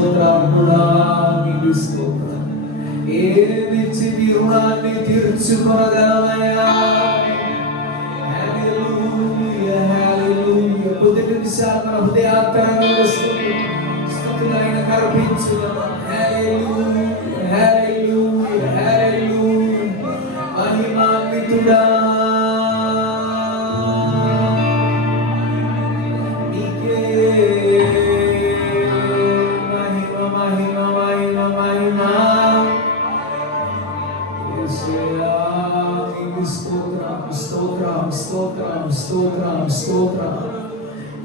స్తోత్రముడా నీకు స్తోత్రం. ఏమిచ్చి నీ రుణాన్ని తీర్చుకొనగలమయ్యా. హల్లెలూయా హల్లెలూయా. మొదటి నిమిషాలు మన హృదయాంతరంగంలో స్తుతులైన కర్పించుదామా. హల్లెలూయా హల్లెలూయా హల్లెలూయా. మహిమాన్వితుడా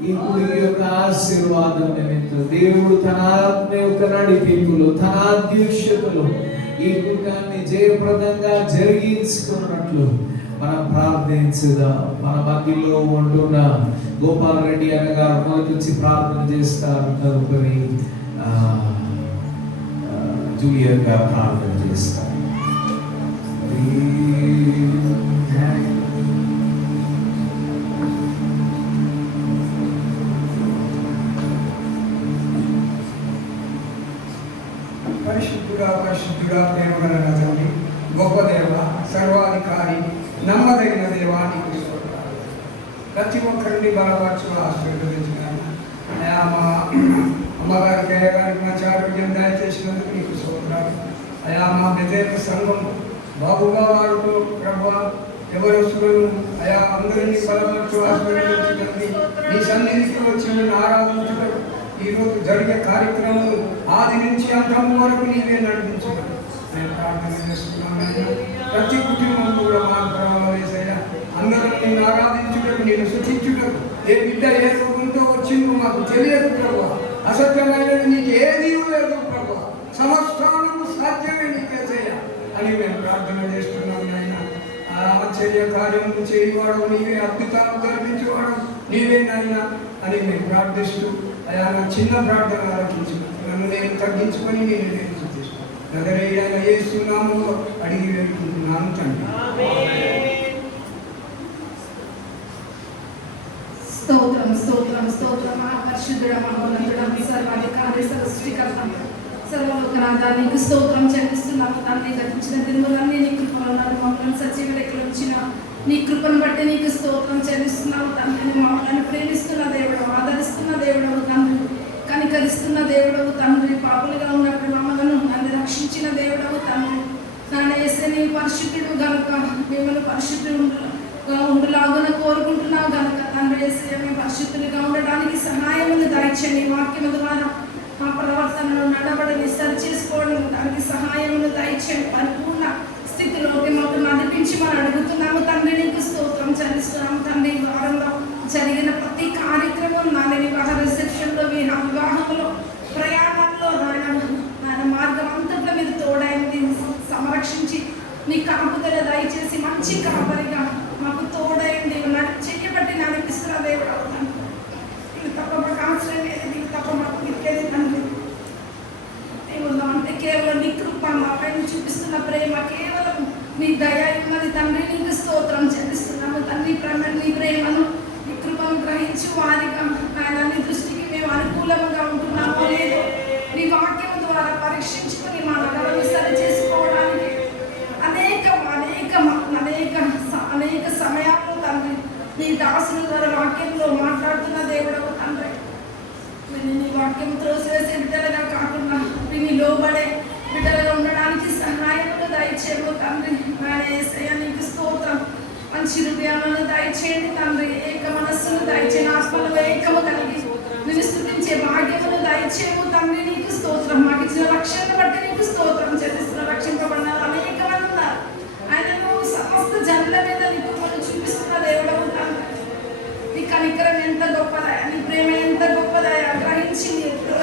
ఈ కుడి యొక్క ఆశీర్వాదం నిమిత్తం దేవుడు తన ఆత్మ యొక్క నడిపింపులో తన అధ్యక్షతలో ఈ కూటాన్ని జయప్రదంగా జరిగించుకున్నట్లు మనం ప్రార్థించుదాం. మన మధ్యలో ఉంటున్న గోపాల్ రెడ్డి అనగా మొదటి ప్రార్థన చేస్తారు. తదుపరి జూలియర్ గా ప్రార్థన చేస్తారు. పరిశుద్ధుడా పరిశుద్ధుడా దేవగల తండ్రి, గొప్ప దేవ, సర్వాధికారి, నమ్మదగిన దేవానికి ప్రతి ఒక్కరిని బలపరచు ఆశీర్వదించినాను. మా అమ్మగారికి అయ్యగారికి మా చారుజ్యం దయచేసినందుకు నీకు స్తోత్రాలు. అయా మా వ్యతిరేక సంఘం బాబుగా వాడుకో ప్రభు ఎవరొస్తులను అయా అందరినీ బలపరచు ఆశీర్వదించడానికి నీ సన్నిధికి వచ్చి నేను ఆరాధించడం ఈరోజు జరిగే కార్యక్రమం ఆది నుంచి అంతం వరకు నీవే నడిపించడం నేను ప్రార్థన చేస్తున్నాను. ప్రతి కుటుంబం కూడా మా ప్రభావం వేసయ్యా అందరం నేను ఆరాధించుటకు నేను సూచించుటకు ఏ బిడ్డ ఏ రూపంతో వచ్చిందో మాకు తెలియదు ప్రభు. అసత్యమైనది నీకు ఏది లేదు ప్రభు. సమస్తానం సాధ్యమే నీకే చేయ అని మేము ప్రార్థన చేస్తున్నాను. నాయన ఆశ్చర్య కార్యం చేయవాడు నీవే, అద్భుతాలు కల్పించేవాడు నీవే నాయన అని మేము ప్రార్థిస్తూ అయా నా చిన్న ప్రార్థన ఆలోచించు. నన్ను నేను తగ్గించుకొని నేను నేర్చుకుంటాను. నగరేయన యేసునామములో అడిగి వేడుకుంటున్నాను తండ్రి. స్తోత్రం స్తోత్రం స్తోత్రం. పరిశుద్ధుడ మహోన్నతుడ సర్వాధికారి సృష్టికర్త సర్వలోకనాథ నీకు స్తోత్రం చెల్లిస్తున్నాము తండ్రి. గతించిన దినములన్నీ నీ కృపలో మమ్మల్ని సజీవ లెక్కలు ఉంచిన నీ కృపను బట్టి నీకు స్తోత్రం చెల్లిస్తున్నావు తండ్రి. మమ్మల్ని ప్రేమిస్తున్న దేవుడు, ఆదరిస్తున్న దేవుడు తండ్రి, కనికరిస్తున్న దేవుడు తండ్రి, పాపులుగా ఉన్నప్పుడు మమ్మలను నన్ను రక్షించిన దేవుడు తండ్రి. నాన్న యేసే నీ పరిశుద్ధుడు గనుక మిమ్మల్ని పరిశుద్ధులుగా ఉండులాగున కోరుకుంటున్నావు గనుక తండ్రి యేసే మేము పరిశుద్ధులుగా ఉండడానికి సహాయమును దయచేయండి. వాక్యము ద్వారా మా ప్రవర్తనను నడబడిని సరి చేసుకోవడం దానికి సహాయమును దయచేయండి. పరిపూర్ణ స్థితిలోకి మాకు నడిపించి మనం అడుగుతున్నాము తండ్రి. నీకు స్తోత్రం చెల్లిస్తున్నాము తండ్రి. వారంలో జరిగిన ప్రతి కార్యక్రమం నాన్న వివాహ రిసెప్షన్లో వివాహంలో ప్రయాణంలో నాయన మార్గం అంతట్లో మీరు తోడైంది సంరక్షించి నీ కాపుదల దయచేసి మంచి కాపరిగా మాకు తోడైంది చెయ్యబట్టి నడిపిస్తున్న దేవుడు అవుతాను. ఇది తప్ప మాకు అవసరం లేదు, ఇది తప్ప మాకు నిక్కేది తండ్రి. అంటే కేవలం నీ కృప మా పైన చూపిస్తున్న ప్రేమ కేవలం నీ దయ ఉన్నది తండ్రి. నీకు స్తోత్రం చెల్లిస్తున్నాము తండ్రి. నీ ప్రేమను నీ కృపను గ్రహించి వారిగా ఆయన నీ దృష్టికి మేము అనుకూలంగా ఉంటున్నామో లేదో నీ వాక్యం ద్వారా పరీక్షించుకొని మా నగలను సరి చేసుకోవడానికి అనేక సమయాల్లో తండ్రి నీ దాసుల ద్వారా వాక్యంలో మాట్లాడుతున్న దేవుడవు తండ్రి. నీ వాక్యం త్రోసివేసే బిడ్డలుగా కాకుండా దీన్ని లోబడే బిడ్డలుగా ఉండడానికి సహాయములు దయచేయము తండ్రి. యేసయ్య నీకు స్తోత్రం. మంచి హృదయాలను దయచేయండి తండ్రి. ఏక మనస్సును దయచేయండి. ఆత్మలు ఏకము కలిగి నిన్ను స్తుతించే భాగ్యమును దయచేయము తండ్రి. నీకు స్తోత్రం. మాకు ఇచ్చిన రక్షణను బట్టి నీకు స్తోత్రం చెల్లిస్తున్న రక్షింపబడిన అనేక మంది ఉన్నారు. ఆయనను సమస్త జనుల మీద నీ కృపను చూపిస్తున్న దేవుడవు తండ్రి. నీ కనికరం ఎంత గొప్పదయా, నీ ప్రేమ ఎంత గొప్పదయా గ్రహించి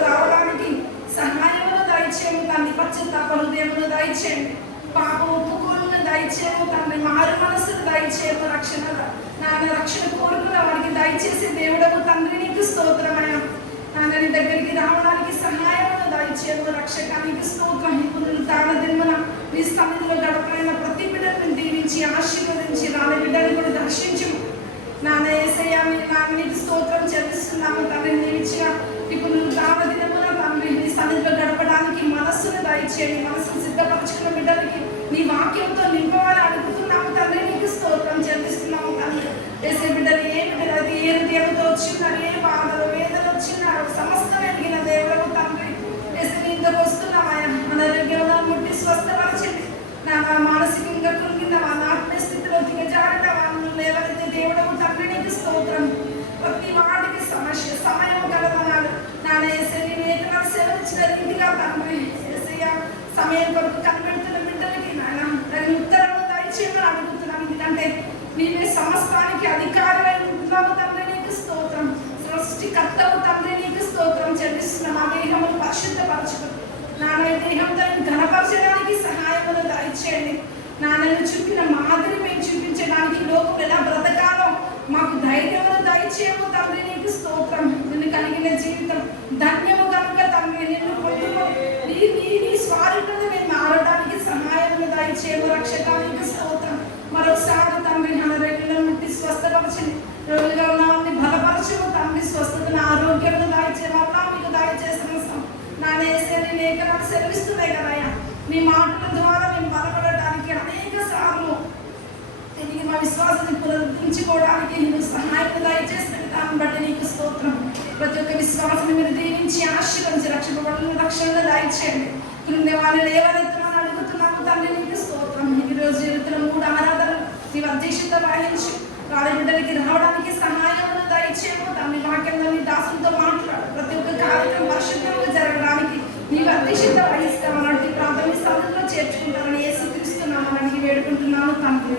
రావడానికి సహాయమును దయచేయము తండ్రి. పశ్చాత్తాప హృదయమును దయచేయండి. పాప ఒప్పుకోలను దయచేయము తండ్రి. మారు మనస్సును దయచేయము. రక్షణ కోరుకున్న వారికి దయచేసి దేవుడవు తండ్రి. నీకు స్తోత్రమయ్యా. నాన్న నీ దగ్గరికి రావడానికి సహాయమును దయచేయము. రక్షకానికి స్తోత్రం. తాన దిమ్మన నీ స్థానంలో గడపైన ప్రతి బిడ్డను దీవించి ఆశీర్వదించి రాని బిడ్డను కూడా దర్శించము. నాన్న యేసయ్య నీకు స్తోత్రం చెల్లిస్తున్నాము తండ్రి. నీవిచ్చిన ఇప్పుడు తాన దినమున తండ్రి నీ స్థానంలో నీ వాక్యంతో నింపమని అడుగుతున్నాము తండ్రి. నీకు స్తోత్రం చెల్లిస్తున్నాము తండ్రి. ఏసే బిడ్డలు ఏ బిడ్డలు అయితే ఏ హృదయంతో వచ్చిన్నారు, ఏ బాధలు వేదన వచ్చినారు, సమస్తం ఎదిగిన దేవుడు తండ్రి. ఏసే నీ ఇంతకు వస్తున్నామయ్యా. అనారోగ్యంలో ముట్టి స్వస్థపరచండి. నా మానసికంగా కృంగిన వాళ్ళ ఆత్మీయ స్థితిలో దిగజారిన వాళ్ళు లేవనైతే దేవుడము తండ్రి. నీకు స్తోత్రం. ప్రతి వాటికి సమయం కలదనాలు నాన్న. ఏసే నేను ఏకనాలు సేవనిచ్చిన రీతిగా తండ్రి ఏసయ్య సమయం కొరకు కనిపెడుతున్న బిడ్డలకి నాయన దాని ఉత్తరం దయచేయమని అడుగుతున్నాను. ఎందుకంటే నీవే సమస్తానికి అధికారమై ఉంటున్నావు తండ్రి. నీకు స్తోత్రం. సృష్టికర్తవు తండ్రి. నీకు స్తోత్రం చెల్లిస్తున్నాం. ఆ దేహమును పరిశుద్ధపరచుకుని నాన్న దేహంతో ఘనపరచడానికి సహాయమును దయచేయండి. నాన్నను చూపిన మాదిరి మేము చూపించడానికి లోకం ఎలా బ్రతకాలో మాకు ధైర్యమును దయచేయము తండ్రి. నీకు స్తోత్రం. నిన్ను కలిగిన జీవితం ధన్యము కనుక తండ్రి. నిన్ను పొందుకొని నీ స్వార్థను మేము మారడానికి సహాయమును దయచేయము రక్షక. నీకు స్తోత్రం. మరొకసారి తండ్రి అనారోగ్యంలో ముట్టి స్వస్థపరచండి. రోజుగా ఉన్నామని బలపరచము తండ్రి. స్వస్థతను ఆరోగ్యమును దయచేయమన్నా మీకు దయచేసిన నానేసే నీ లేఖనాలు సెలవిస్తున్నాయి కదయ్యా. నీ మాటల ద్వారా మేము బలపడటానికి అనేక సార్లు తిరిగి మా విశ్వాసాన్ని పునరుద్ధరించుకోవడానికి నువ్వు సహాయం దయచేసిన దాన్ని బట్టి నీకు స్తోత్రం. ప్రతి ఒక్క విశ్వాసాన్ని మీరు దీవించి ఆశీర్వదించి రక్షింపబడిన రక్షణను దయచేయండి. కృంగే వాళ్ళని లేవనెత్తమని అడుగుతున్నాము తండ్రి. నీకు స్తోత్రం. ఈ రోజు జరుగుతున్న 3 ఆరాధనలు నీవు అధ్యక్షత వహించి బిడ్డలకి రావడానికి సహాయమును దయచేయము తండ్రి. వాక్యంలో నీ దాసులతో మాట్లాడు. ప్రతి ఒక్క కార్యక్రమం పరిశుభ్రంగా జరగడానికి నీవు అధ్యక్షత వహిస్తామని ప్రార్థన స్థలంలో చేర్చుకుంటామని యేసుక్రీస్తున్నామని అడిగి వేడుకుంటున్నాను తండ్రి.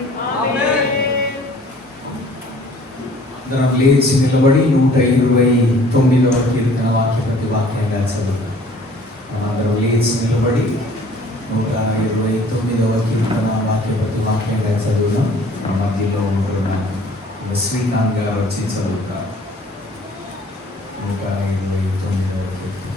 లేచి నిలబడి 129వ కీర్తన వాక్య ప్రతి వాక్యంగా చదువుతాం. అందరం లేచి నిలబడి 129వ కీర్తన వాక్య ప్రతి వాక్యంగా చదువుదాం. మధ్యలో ఉంటున్న శ్రీకాంత్ గారు వచ్చి చదువుతారు. 129వ కీర్తన.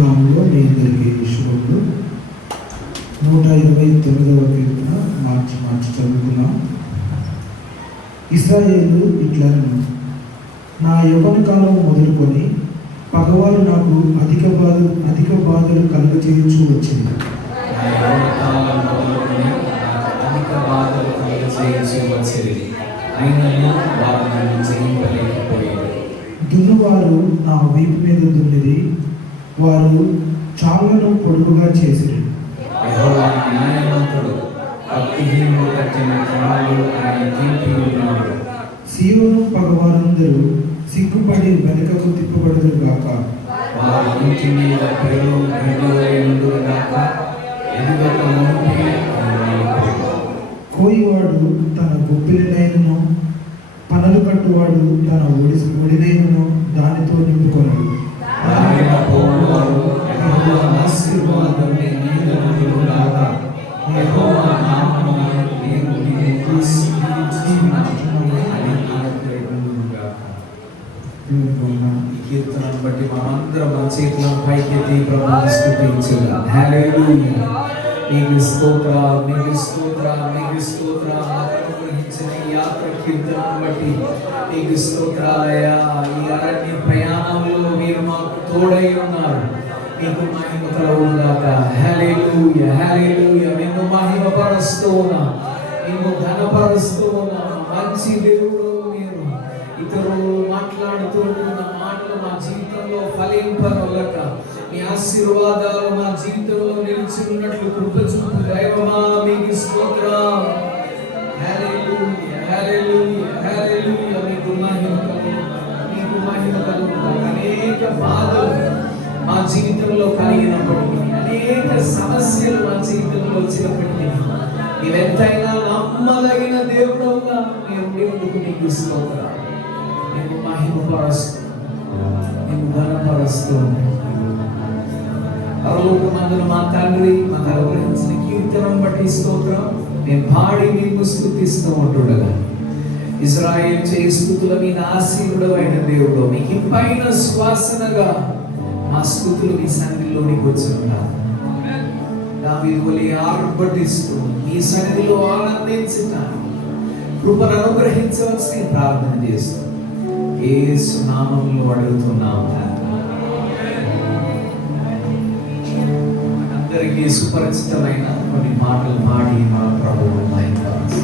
నామంలో మీ అందరికీ శుభములు. 129వ కీర్తన మార్చి చదువుకున్నాం. ఇశ్రాయేలు ఇట్లను, నా యవ్వన కాలం మొదలుకొని పగవారు నాకు అధిక బాధలు కలుగచేయచ్చు వచ్చింది. దున్నువారు నా వీపు మీద దున్నిది, వారు చాళ్లను పొడుగుగా చేసిరి. సీయోను పగవారందరూ సిగ్గుపడి వెనుకకు తిప్పబడుదురు గాక. కోయివాడు తన గొప్పిలినైనను పనలు కట్టువాడు తన ఒడినైనను దానితో నింపుకొనడు. కీర్తనను బట్టి మనందరం మన చేతులను పైకెత్తి ప్రభువుని స్తుతించుదాం. హల్లెలూయా. నీకు స్తోత్రం, నీకు స్తోత్రం, నీకు స్తోత్రం. అనుగ్రహించిన ఈ యాత్ర కీర్తనను బట్టి నీకు స్తోత్రాలయ్యా. ఈ అరణ్య ప్రయాణంలో మీరు మాకు తోడై ఉన్నారు. నీకు మహిమ కలుగుగాక. హల్లెలూయా, హల్లెలూయా. నిన్ను మహిమపరుస్తూ ఉన్నాం, నిన్ను ఘనపరుస్తూ ఉన్నాం. మంచి దేవుడు మీరు. ఇతరులు మాట్లాడుతూ ఉన్న మాటలు మా జీవితంలో ఫలింపనొల్లక మీ ఆశీర్వాదాలు మా జీవితంలో నిలిచి ఉన్నట్లు కృప చూపు దైవమా. మీకు స్తోత్రం. హల్లెలూయా, హల్లెలూయా, హల్లెలూయా. మీకు మహిమ కలుగుగాక, మీకు మహిమ కలుగుగాక. అనేక బాధలు మా జీవితంలో కలిగినప్పటికీ, అనేక సమస్యలు మా జీవితంలో వచ్చినప్పటికీ నీవెంతైనా నమ్మదగిన దేవుడవుగా మేము నీకు స్తోత్రం. నీకు మహిమపరుస్తూ, నీకు ఘనపరుస్తూ పరలోకమందున మా తండ్రి మాకు అనుగ్రహించిన కీర్తనం బట్టి స్తోత్రం. మేము పాడి నీకు స్తుతిస్తూ ఉంటుండగా ఇజ్రాయేల్ చేయి స్తుతుల మీద ఆసీనుడమైన దేవుడు, మీకు పైన శ్వాసనగా మా స్థుతులు మీ సన్నిధిలోనికి వచ్చుంటారు. దావీదు వలె ఆర్భటిస్తూ మీ సన్నిధిలో ఆనందించటానికి కృపను అనుగ్రహించవలసి ప్రార్థన చేస్తూ యేసు నామములో అడుగుతున్నాం. అందరికీ సుపరిచితమైన కొన్ని మాటలు పాడి మా ప్రభువు మహిమపరచు.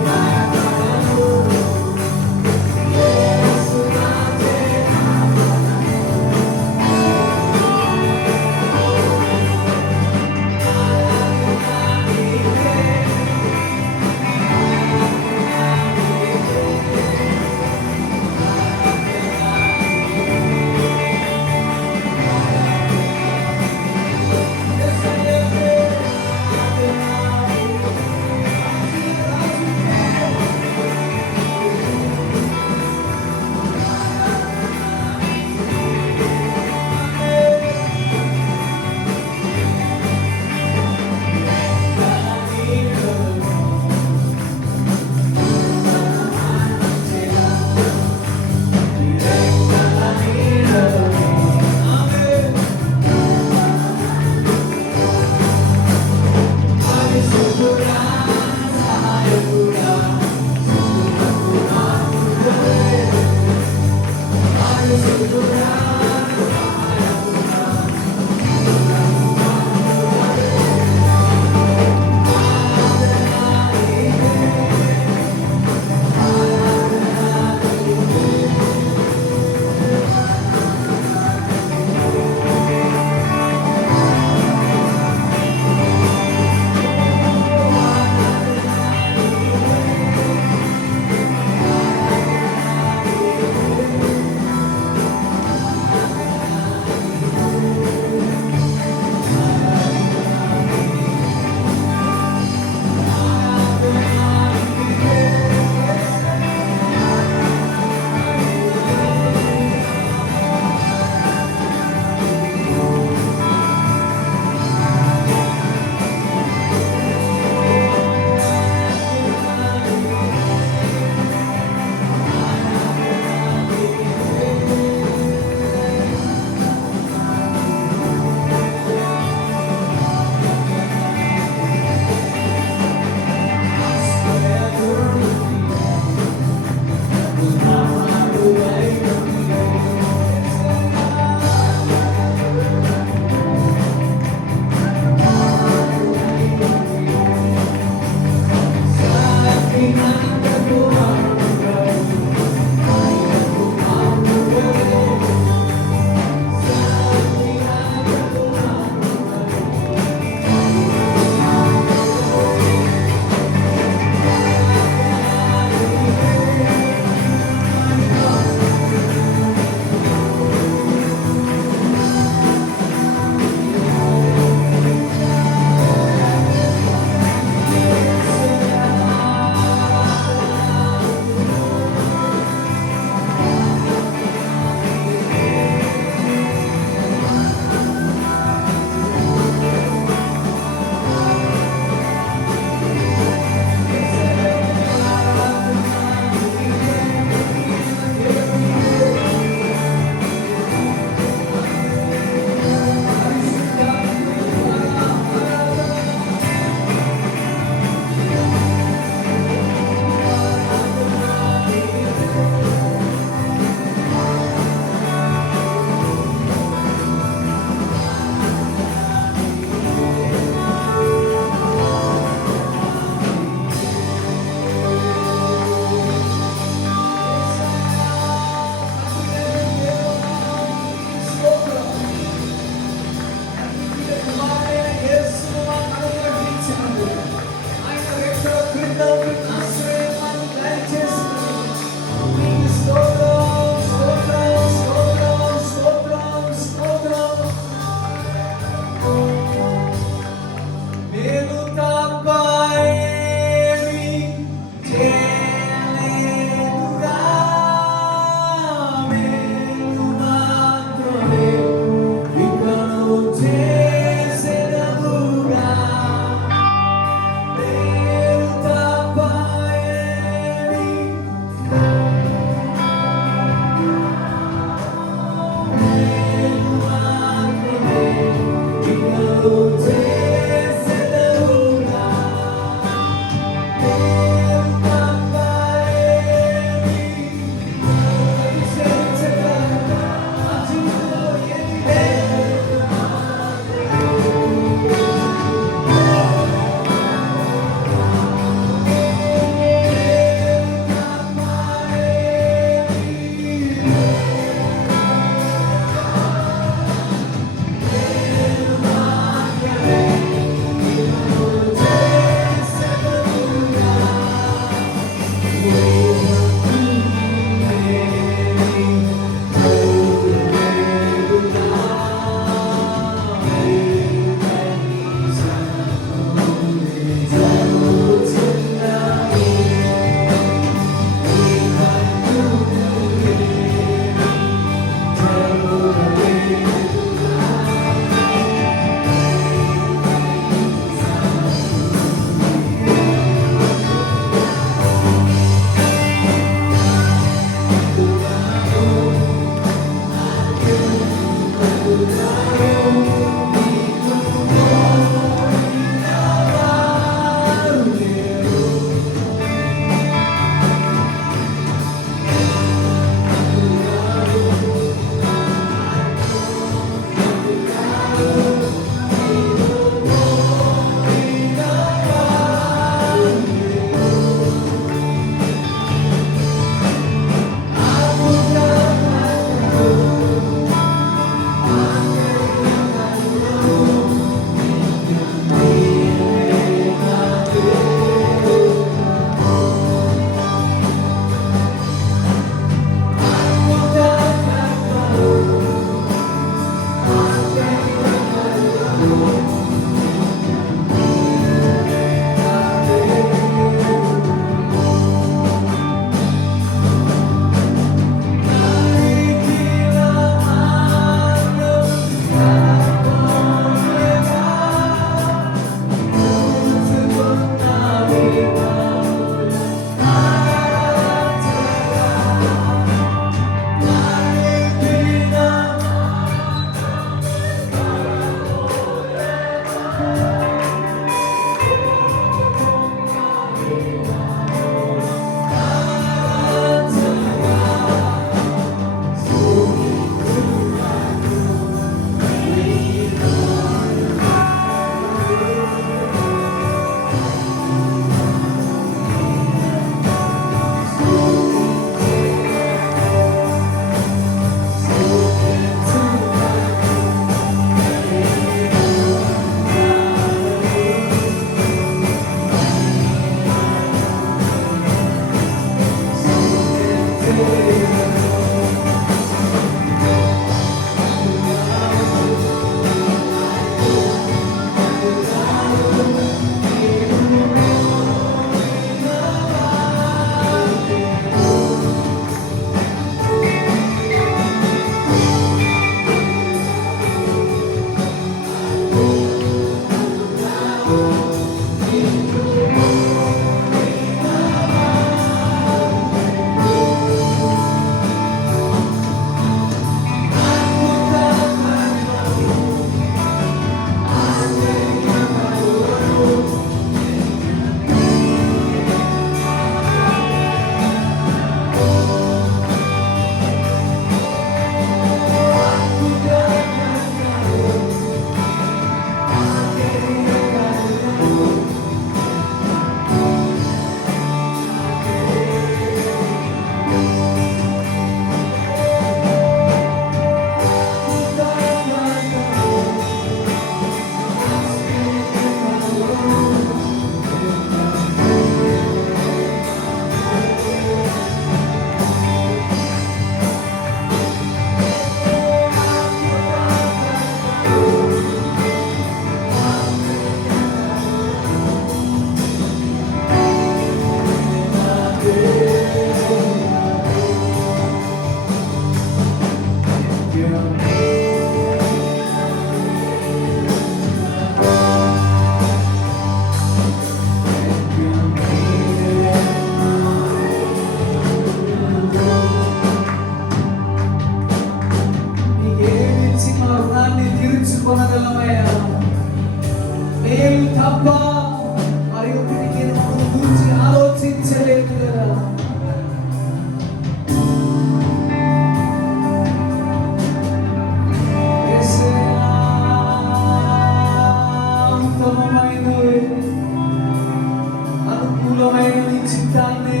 మీ చిత్తాన్ని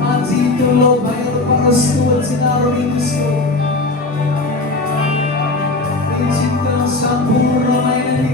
మా జీవితంలో బయలుపరుస్తూ వచ్చినారు. నీకు స్తోత్రం. మీ చిత్తం సంపూర్ణమైనది.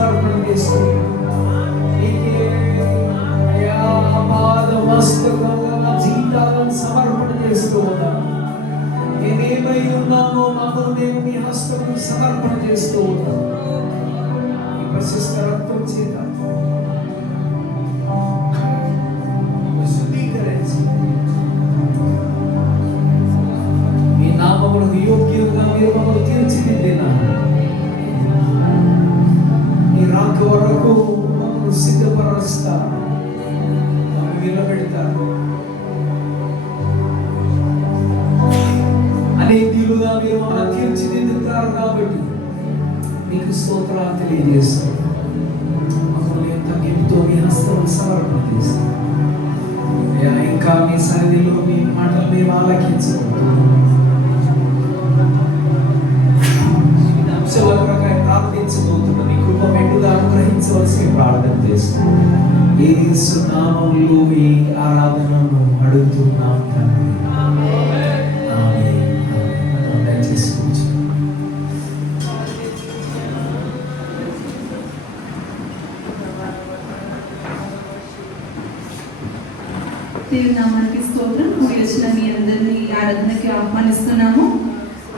సమర్పణ చేస్తున్నాం. నీకే అయ్యా పాద వస్త్రములుగా మా జీవితాలను సమర్పణ చేస్తూ ఉన్నాం. మేమేమై ఉన్నామో మమ్మల్ని మేము నీ హస్తము సమర్పణ చేస్తూ ఉన్నాం. ఈ ప్రశస్త రక్తం చేత శుద్ధీకరించి మీ నామములకు యోగ్యంగా మీరు మమ్మల్ని తీర్చిదిద్దిన ఈ రాక వరకు మమ్మల్ని సిద్ధపరుస్తా నిలబెడతారు. అనేకులుగా మీరు మమ్మల్ని తీర్చిదిద్దుతారు కాబట్టి మీకు స్తోత్రాలు తెలియజేస్తాం. మమ్మల్ని తగ్గింపుతో మీ హస్తం సమర్పణ చేస్తాం. ఇంకా మీ సన్నిధిలో మీ మాటలు మేము ఆలకించుకుంటాం. అంశాల ప్రకారం ప్రార్థించబోతున్న మీ కృప మెండుగా అనుగ్రహించవలసి ప్రార్థన చేస్తాం. యేసు నామములో ఈ ఆరాధనను అడుగుతున్నాం తండ్రి. దేవుని నామానికి స్తోత్రం. కూడి వచ్చిన మీ అందరినీ ఈ ఆరాధనకి ఆహ్వానిస్తున్నాము.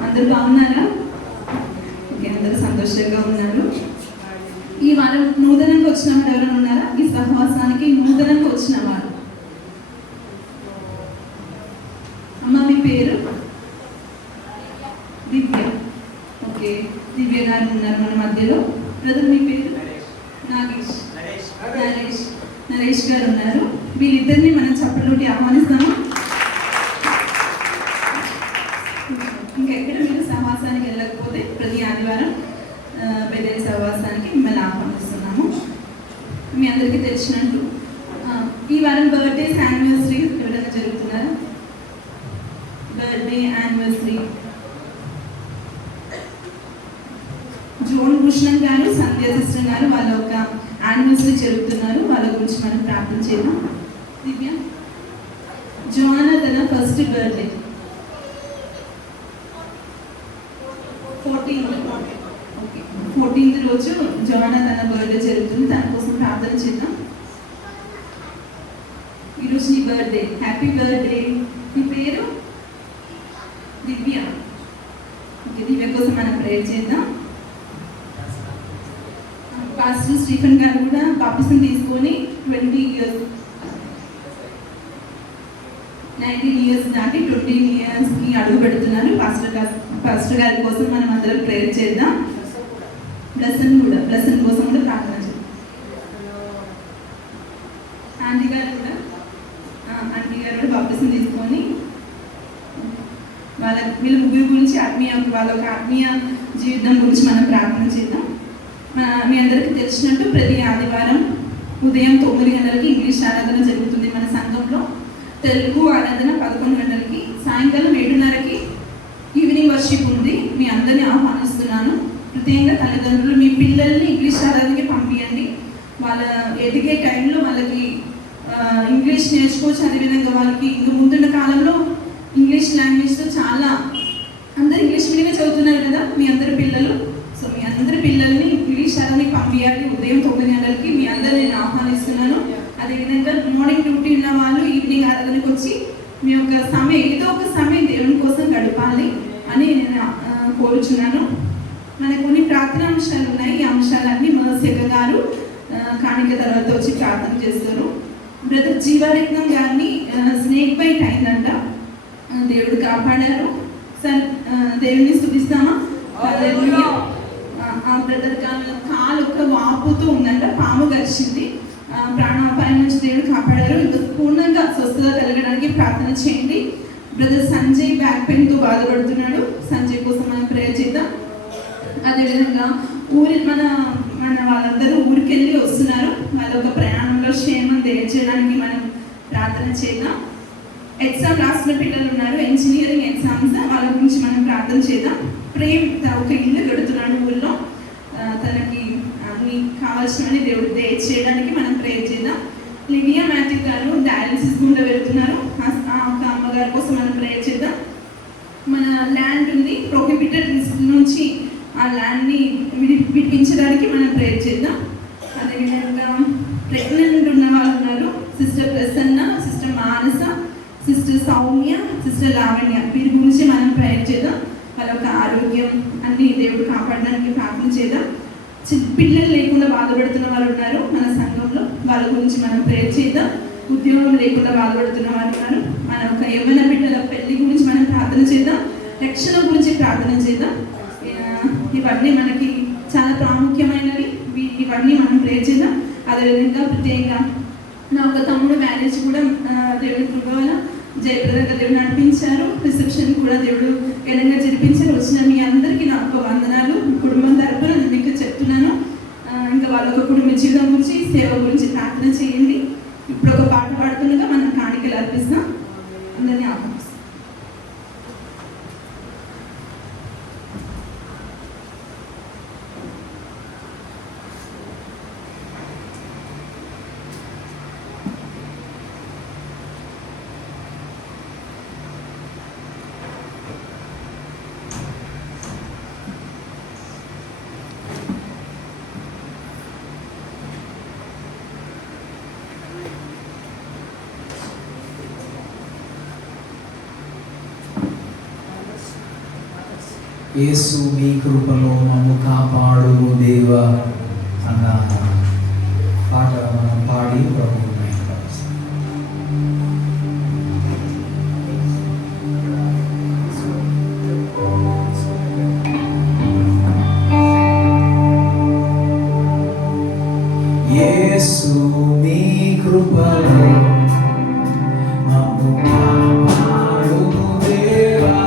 అందరూ బాగున్నారా? అందరూ సంతోషంగా ఉన్నారు. ఈ వారం నూతనంగా వచ్చిన వారు ఎవరైనా ఉన్నారా? ఈ సహవాసానికి నూతనంగా వచ్చిన వారు. అమ్మ మీ పేరు? దివ్య. ఓకే, దివ్య గారు ఉన్నారు మన మధ్యలో. బ్రదర్ మీ పేరు? నాగేష్. నరేష్ గారు ఉన్నారు. వీళ్ళిద్దరిని మనం చప్పట్లోకి ఆహ్వానిస్తాము. ఇంకెక్కడ మీరు సహవాసానికి వెళ్ళకపోతే ప్రతి ఆదివారం పెద్ద సహవాసానికి మిమ్మల్ని ఆహ్వానిస్తున్నాము. మీ అందరికీ తెలిసినట్టు ఈ వారం బర్త్డేస్ యానివర్సరీ ఎవరైనా జరుగుతున్నారా? బర్త్డే యానివర్సరీ జోన్ భూషణం గారు, సంధ్య సిస్టర్ గారు వాళ్ళ ఒక యానివర్సరీ జరుగుతున్నారు. వాళ్ళ గురించి మనం ప్రార్థన చేద్దాం. దివ్య, జోనా తన ఫస్ట్ బర్త్డే 14th రోజు జోనా తన బర్త్డే జరుగుతుంది. తన కోసం ప్రార్థన చేద్దాం. ఈరోజు నీ బర్త్డే. Happy birthday. నీ పేరు? దివ్య. ఓకే, దివ్య కోసం మనం ప్రేయర్ చేద్దాం. పాస్టర్ స్టీఫెన్ గారు కూడా బాప్టిజం తీసుకొని 19 years దాటి 20 yearsకి అడుగు పెడుతున్నారు. పాస్టర్ గారి కోసం మనం అందరం ప్రేయర్ చేద్దాం. బ్లెస్సన్ కోసం కూడా ప్రార్థన చేద్దాం. ఆంటీ గారు కూడా బాప్టిజం తీసుకొని వీళ్ళ ముగ్గురు గురించి వాళ్ళ ఒక ఆత్మీయ జీవితం గురించి మనం ప్రార్థన చేద్దాం. మీ అందరికీ తెలిసినట్టు ప్రతి ఆదివారం ఉదయం 9 గంటలకి ఇంగ్లీష్ ఆరాధన జరుగుతుంది మన సంఘంలో. తెలుగు ఆరాధన 11 గంటలకి. సాయంకాలం 7:30కి ఈవినింగ్ వర్షిప్ ఉంది. మీ అందరినీ ఆహ్వానిస్తున్నాను. ప్రత్యేకంగా తల్లిదండ్రులు మీ పిల్లల్ని ఇంగ్లీష్ ఆరాధనకి పంపించండి. వాళ్ళ ఎదిగే టైంలో వాళ్ళకి ఇంగ్లీష్ నేర్చుకోవచ్చు. అదేవిధంగా వాళ్ళకి ఇంకా ముందున్న కాలంలో ఇంగ్లీష్ లాంగ్వేజ్తో చాలా అందరూ ఇంగ్లీష్ మీడియమే చదువుతున్నారు కదా మీ అందరి పిల్లలు. సో మీ అందరి పిల్లల్ని ఇంగ్లీష్ ఆరాధనకి పంపించాలి. ఉదయం 9 గంటలకి మీ అందరూ నేను ఆహ్వానిస్తున్నాను. అదేవిధంగా మార్నింగ్ డ్యూటీ ఉన్న వాళ్ళు ఈవినింగ్ ఆరాధనకు వచ్చి మీ యొక్క సమయం ఏదో ఒక సమయం దేవుని కోసం గడపాలి అని నేను కోరుచున్నాను. మనకు కొన్ని ప్రార్థన అంశాలు ఉన్నాయి. ఈ అంశాలన్నీ మహసేక గారు కాணிక తర్వాత వచ్చి ప్రార్థన చేస్తారు. బ్రదర్ జీవరత్నం గారిని స్నేక్ బైట్ అయిందంట. దేవుడు కాపాడారు. సార్ దేవుడిని స్తుతిస్తామా? ఆ బ్రదర్ కాలు ఒక వాపుతూ ఉందంట. పాము గరిచింది. ప్రాణాపాయం నుంచి దేవుడు కాపాడారు. ఇంకా పూర్ణంగా స్వస్థత కలగడానికి ప్రార్థన చేయండి. బ్రదర్ సంజయ్ బ్యాక్ పెయిన్తో బాధపడుతున్నాడు. సంజయ్ కోసం మనం ప్రేయర్ చేద్దాం. అదేవిధంగా మన వాళ్ళందరూ ఊరికెళ్ళి వస్తున్నారు. వాళ్ళ ఒక ప్రయాణంలో క్షేమం చేయడానికి మనం ప్రార్థన చేద్దాం. ఎగ్జామ్ రాసిన పిల్లలు ఉన్నారు, ఇంజనీరింగ్ ఎగ్జామ్స్, వాళ్ళ గురించి మనం ప్రార్థన చేద్దాం. ప్రేమ్ ఒక ఇల్లు కడుతున్నాడు ఊళ్ళో. తనకి అన్ని కావాల్సినవన్నీ దేవుడు చేయడానికి మనం ప్రేయర్ చేద్దాం. లివియా మ్యాథ్యూ గారు డయాలసిస్ గుండా వెళ్తున్నారు. ఆ అమ్మగారి కోసం మనం ప్రేయర్ చేద్దాం. మన ల్యాండ్ ఉంది, ప్రొహిబిటెడ్ లిస్ట్ నుంచి ఆ ల్యాండ్ని విడిపించడానికి మనం ప్రేయర్ చేద్దాం. అదేవిధంగా ప్రెగ్నెంట్ ఉన్న వాళ్ళు ఉన్నారు. సిస్టర్ ప్రసన్న, సిస్టర్ మానస, సిస్టర్ సౌమ్య, సిస్టర్ లావణ్య, వీరి గురించి మనం ప్రేయర్ చేద్దాం. వాళ్ళ యొక్క ఆరోగ్యం అన్ని దేవుడు కాపాడడానికి ప్రార్థన చేద్దాం. పిల్లలు లేకుండా బాధపడుతున్న వాళ్ళు ఉన్నారు మన సంఘంలో, వాళ్ళ గురించి మనం ప్రేయర్ చేద్దాం. ఉద్యోగం లేకుండా బాధపడుతున్న వాళ్ళు ఉన్నారు. మన యొక్క యవ్వన బిడ్డల పెళ్లి గురించి మనం ప్రార్థన చేద్దాం. రక్షణ గురించి ప్రార్థన చేద్దాం. ఇవన్నీ మనకి చాలా ప్రాముఖ్యమైనవి. ఇవన్నీ మనం ప్రేయర్ చేద్దాం. అదేవిధంగా ప్రత్యేకంగా నా ఒక తమ్ముడు మ్యారేజ్ కూడా దేవుడి కృప వల్ల జయప్రదంగా దేవుడు నడిపించారు. రిసెప్షన్ కూడా దేవుడు ఘనంగా జరిపించారు. వచ్చిన మీ అందరికీ నా ఒక వందనాలు. కుటుంబం తరపున నేను మీకు చెప్తున్నాను. ఇంకా వాళ్ళ ఒక కుటుంబ జీవితం గురించి, సేవ గురించి ప్రార్థన చేయండి. ఇప్పుడు ఒక పాట పాడుతుండగా మనం కాணிకలు అర్పిస్తాం. అందరినీ ఆహ్వానిస్తాం. యేసు నీ కృపలో మమ్ము కాపాడు దేవా అన్న పాట మనం పాడి ప్రభువుని మహిమపరుస్తాం. యేసు నీ కృపలో మమ్ము కాపాడు దేవా.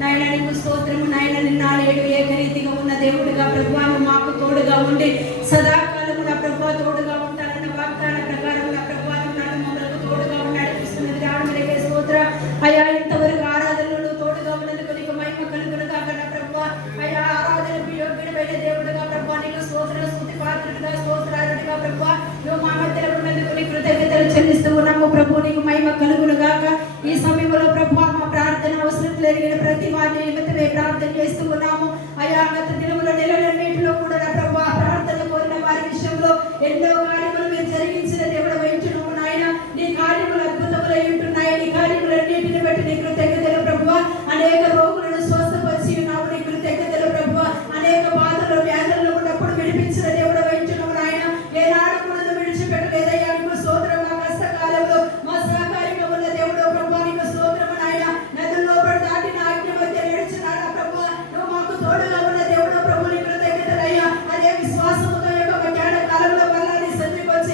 నాయన నీకు స్తోత్రము నాయన, నిన్న నేడు ఏకరీతిగా ఉన్న దేవుడిగా ప్రభువా నువ్వు మాకు తోడుగా ఉండి సదాకాలము నా ప్రభువా తోడుగా ఉంటారన్న వాగ్దాన ప్రకారం నా ప్రభువా నాడు మమ్మల్ని తోడుగా నడిపిస్తున్నది రావడానికి స్తోత్ర అయా. ఇంతవరకు ఆరాధనలు తోడుగా ఉన్నందుకు నీకు మహిమ కలుగునుగా నా ప్రభువా అయా. ఆరాధనకు యోగ్యుడైన దేవుడుగా ప్రభువా నీకు స్తోత్ర, స్తుతి పాత్రుడిగా స్తోత్రాలుడిగా ప్రభువా నువ్వు మా మధ్యలో ఉన్నందుకు నీకు కృతజ్ఞతలు చెల్లిస్తూ ఉన్నాము ప్రభు. నీకు మహిమ కలుగునుగాక. ఈ సమయంలో ప్రభువా మా ప్రార్థన అవసరం జరిగిన ప్రతి వారిని నిమిత్తమే ప్రార్థన చేస్తూ ఉన్నాము అయా. గత దినముల నెలలన్నింటిలో కూడా నా ప్రభువా ప్రార్థన కోరిన వారి విషయంలో ఎన్నో కార్యములు మీరు జరిగించిన దేవుడు వహించున్నాము నాయన. నీ కార్యములు అద్భుతములై ఉంటున్నాయి. నీ కార్యములన్నింటిని బట్టి నీ కృతజ్ఞతలు ప్రభువా. అనేక రోగులను స్వస్థపరిచి ఉన్నాము నీ కృతజ్ఞతలు ప్రభువా. అనేక బాధలు వ్యాధులను ఉన్నప్పుడు విడిపించిన దేవుడు వహించున్నాము నాయన. ఏనాడు కూడా విడిచిపెట్టలేదయ్యా. నీకు స్తోత్రం. మా కష్టకాలంలో మా సహకారిగా ఉన్న దేవుడు ప్రభువా నీకు స్తోత్రము నాయన. నదుల్లో దాటిన ఆజ్ఞ మధ్య నడిచినాడు ప్రభువా నువ్వు మాకు తోడుగా ఉన్న దేవుడు ప్రభు నీకు కృతజ్ఞతలయ్యా. అదే విశ్వాసముతో యొక్క మధ్యాహ్న కాలంలో మళ్ళీ సంధికి వచ్చి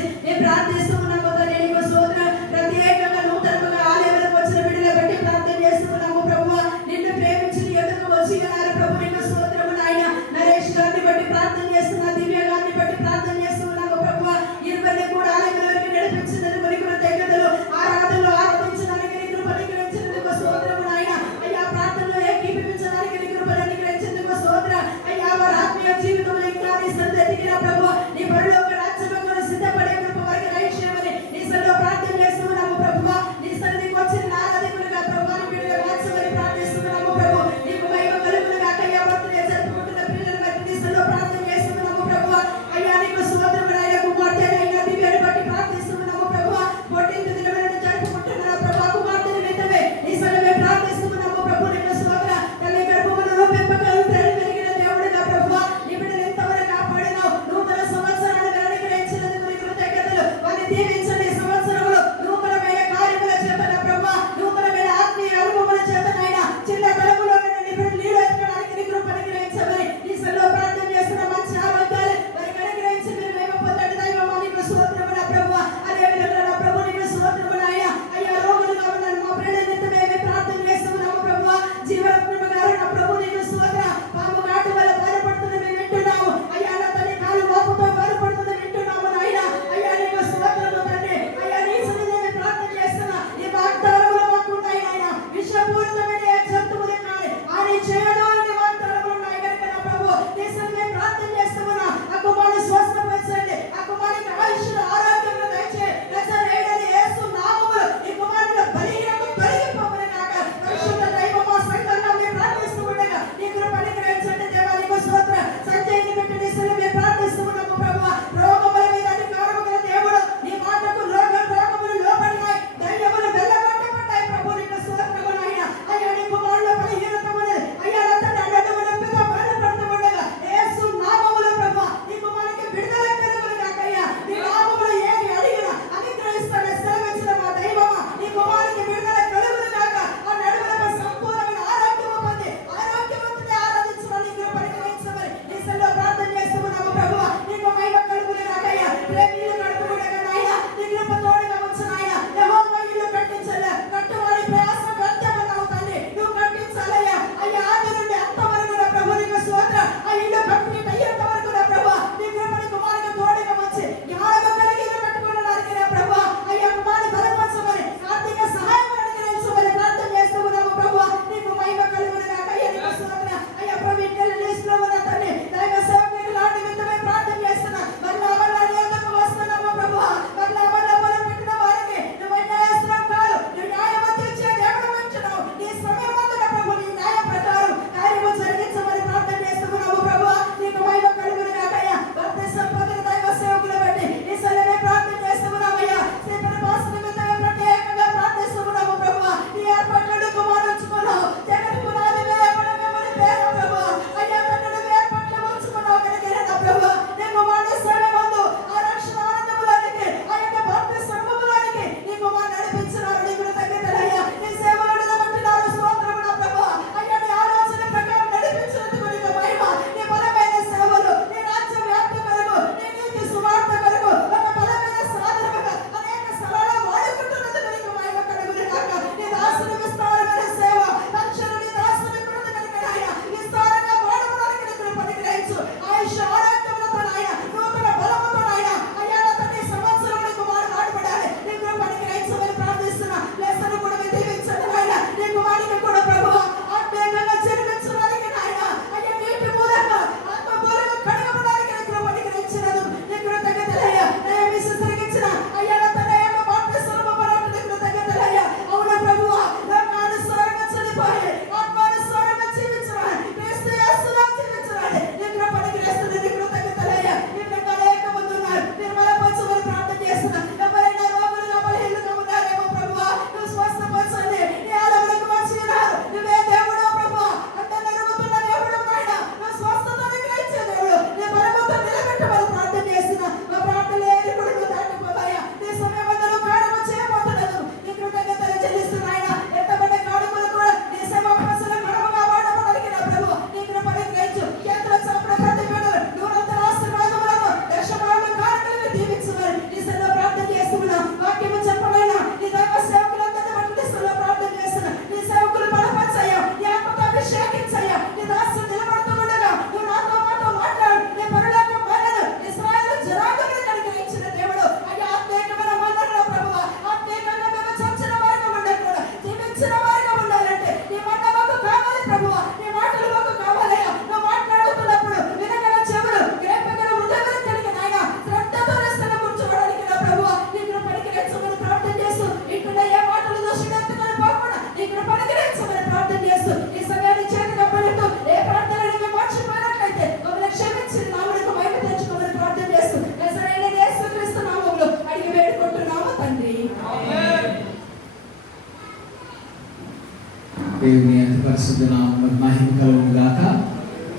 దేవుని అతి పరిశుద్ధ నామమునకు మహిమ కలుగును గాక.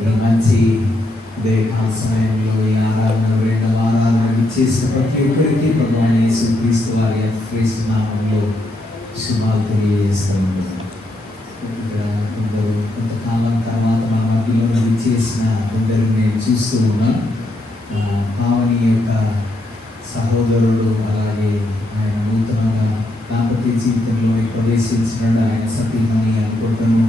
ఈ మంచి ఉదయకాల సమయంలో ఈ ఆరాధన రెండవ ఆరాధన చేసిన ప్రతి ఒక్కరికి ప్రభువైన యేసుక్రీస్తు వారి శ్రేష్ఠ నామంలో శుభాలు తెలియజేస్తాను. కొందరు కొంతకాలం తర్వాత మా మధ్యలో చేసిన కొందరు నేను చూస్తూ ఉన్నాను. పావని యొక్క సహోదరుడు, అలాగే ఆయన నూతనంగా దాంపత్య జీవితంలో ప్రవేశించినాడు. ఆయన సతీమణి అనుకుంటాను.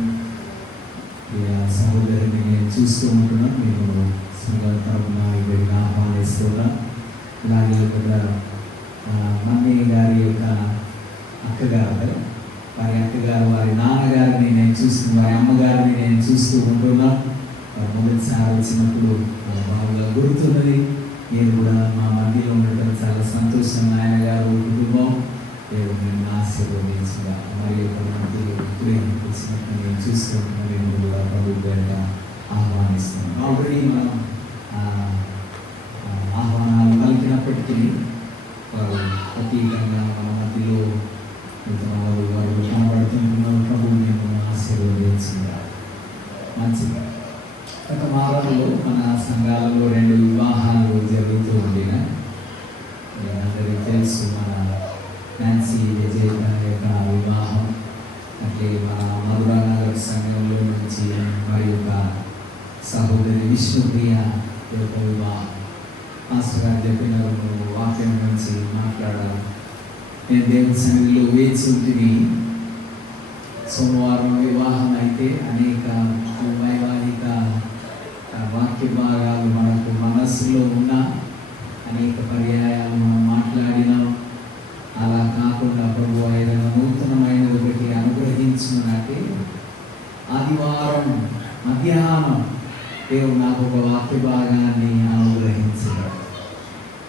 సహోదరుని నేను చూస్తూ ఉంటున్నాను. నేను సంఘం తరపున ఇక్కడికి ఆహ్వానిస్తున్నాను. అలాగే ఇక్కడ మన్నయ్య గారి యొక్క అక్కగారు, వారి అక్కగారు, వారి నాన్నగారిని నేను చూస్తూ, వారి అమ్మగారిని నేను చూస్తూ ఉంటున్నాను. మొదటిసారి వచ్చినప్పుడు బాగా గుర్తున్నది. నేను కూడా మా మధ్యలో ఉండటం చాలా సంతోషం. ఆయన గారు కుటుంబం దేవుడు నేను ఆశీర్వదించగా మరి యొక్క మధ్యలో ఇప్పుడే వచ్చినట్టు నేను చూస్తున్నాను. నేను కూడా ప్రభుత్వంగా ఆహ్వానిస్తున్నాను. ఆల్రెడీ మనం ఆహ్వానాలు పలికినప్పటికీ వారు ప్రత్యేకంగా మన మధ్యలో వారు కనబడుతుంటున్నారు. ప్రభువు నేను ఆశీర్వదించగా మంచిగా. గత వారంలో మన సంఘాలలో 2 వివాహాలు జరుగుతూ ఉండినాయి. అందరికీ తెలుసు, మన నాన్సీ విజయ్ గారి యొక్క వివాహం, అంటే మన మధురానగర్ సంఘంలో నుంచి మరి యొక్క సహోదరి విష్ణుప్రియ యొక్క వివాహం. మాస్టర్ గారు చెప్పినారు, వాక్యం నుంచి మాట్లాడాలి. నేను దేవుని సన్నిధిలో వేచి ఉంటుంది. సోమవారం వివాహం అయితే అనేక వైవాహిక వాక్య భాగాలు మనకు మనస్సులో ఉన్న అనేక పర్యాయాలు మనం మాట్లాడినాం. అలా కాకుండా ప్రభు ఆయన నూతనమైన ఒకటి అనుగ్రహించినట్టే ఆదివారం మధ్యాహ్నం దేవుడు నాకు ఒక వాక్య భాగాన్ని అనుగ్రహించాడు.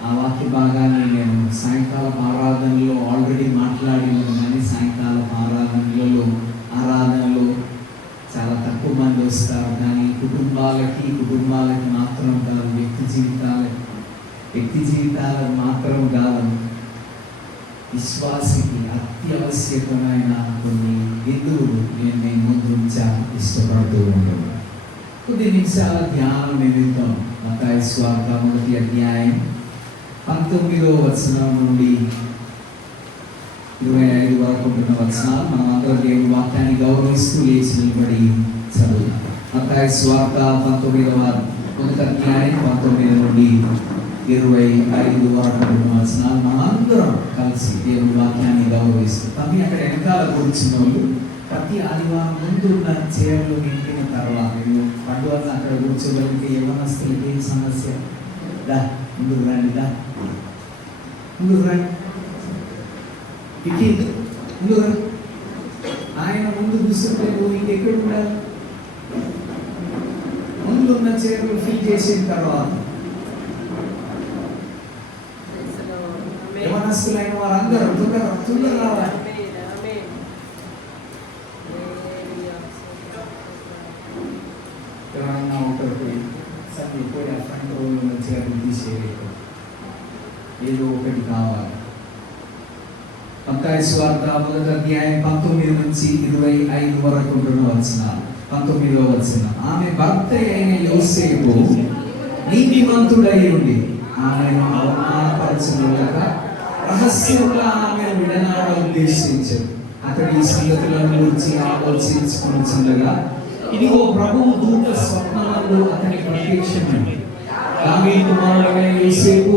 ఆ వాక్య భాగాన్ని నేను సాయంకాల ఆరాధనలో ఆల్రెడీ మాట్లాడినాను. కానీ సాయంకాల ఆరాధనలో చాలా తక్కువ మంది వస్తారు. కానీ కుటుంబాలకి మాత్రం కాదు, వ్యక్తి జీవితాలకు మాత్రం కాదు, విశ్వాసికి అత్యవశ్యకమైన కొన్ని బిందువులు నేను మీ ముందు ఉంచా ఇష్టపడుతూ ఉంటాను. కొద్ది నిమిషాల ధ్యానం నిమిత్తం మత్తయి సువార్త 1వ అధ్యాయం 19వ వచనం నుండి 25 వరకు ఉంటున్న వచనాలు మనం అందరూ దేవుని వాక్యాన్ని గౌరవిస్తూ లేచి నిలబడి చదువు. మత్తయి సువార్త 1వ అధ్యాయం 19 నుండి 25 వరకు ఉంటున్న వచనాలు మనందరం కలిసి దేవుని వాక్యాన్ని గౌరవిస్తూ. తమ్మి అక్కడ వెనకాల కూర్చున్న వాళ్ళు ప్రతి ఆదివారం ముందు ఉన్న చీరలు నింపిన తర్వాత మీరు పండుగ అక్కడ కూర్చోగలిగితే యవనస్తులకి ఏం సమస్య? దా ముందుకు రండి, ముందుకు రండి, ముందుకు రండి. ఆయన ముందు కూర్చుంటే నువ్వు ఇంకెక్కడ ఉండాలి? ముందు ఉన్న చీరలు ఫిల్ చేసిన తర్వాత యవనస్తులైన వారందరూ తొందరగా రావాలి. ఎవరైనా ఒకటి పోయి ఆ ఫ్రంట్ రోల్ ఉన్న చీరలు తీసేయలేదు, ఏదో ఒకటి కావాలి. మత్తయి సువార్త 1వ అధ్యాయం 19 నుంచి 25 వరకు ఉంటున్న వచనాలు. 19వ వచనం, ఆమె భర్త అయిన యోసేపు నీతిమంతుడై ఉండి ఆమెను అవమానపరచునుగా రహస్యంగా ఆమెను విడనాడ ఉద్దేశించాడు. అతడు ఈ సంగతులను గురించి ఆలోచించుకొనుచుండగా ఇదిగో ప్రభువు దూత స్వప్నమందు అతనికి ప్రత్యక్షమైంది. దావీదు కుమారుడైన యోసేపు,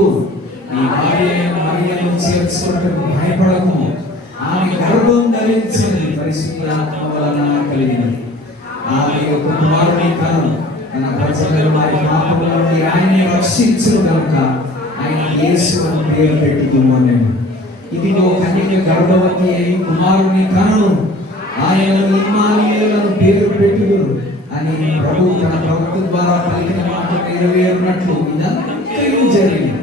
నీ భార్య మరియను చేర్చుకొనుటకు భయపడకు, ఆమె గర్భం ధరించినది పరిశుద్ధాత్మ వలన కలిగినది. ఆమె యొక్క కుమారుని కను తన ప్రజలను వారి పాపముల నుండి ఆయన్ని రక్షించును కనుక ఆయన యేసు అని పేరు పెట్టుకున్నాను. ఇదిగో కన్యక గర్భవతి అయి కుమారుని కను, ఆయనను ఇమ్మానుయేలును పేరు పెట్టుదురు అని ప్రభువు తన ప్రవక్త ద్వారా పలికిన మాట నెరవేరునట్లు ఇదంతా జరిగింది.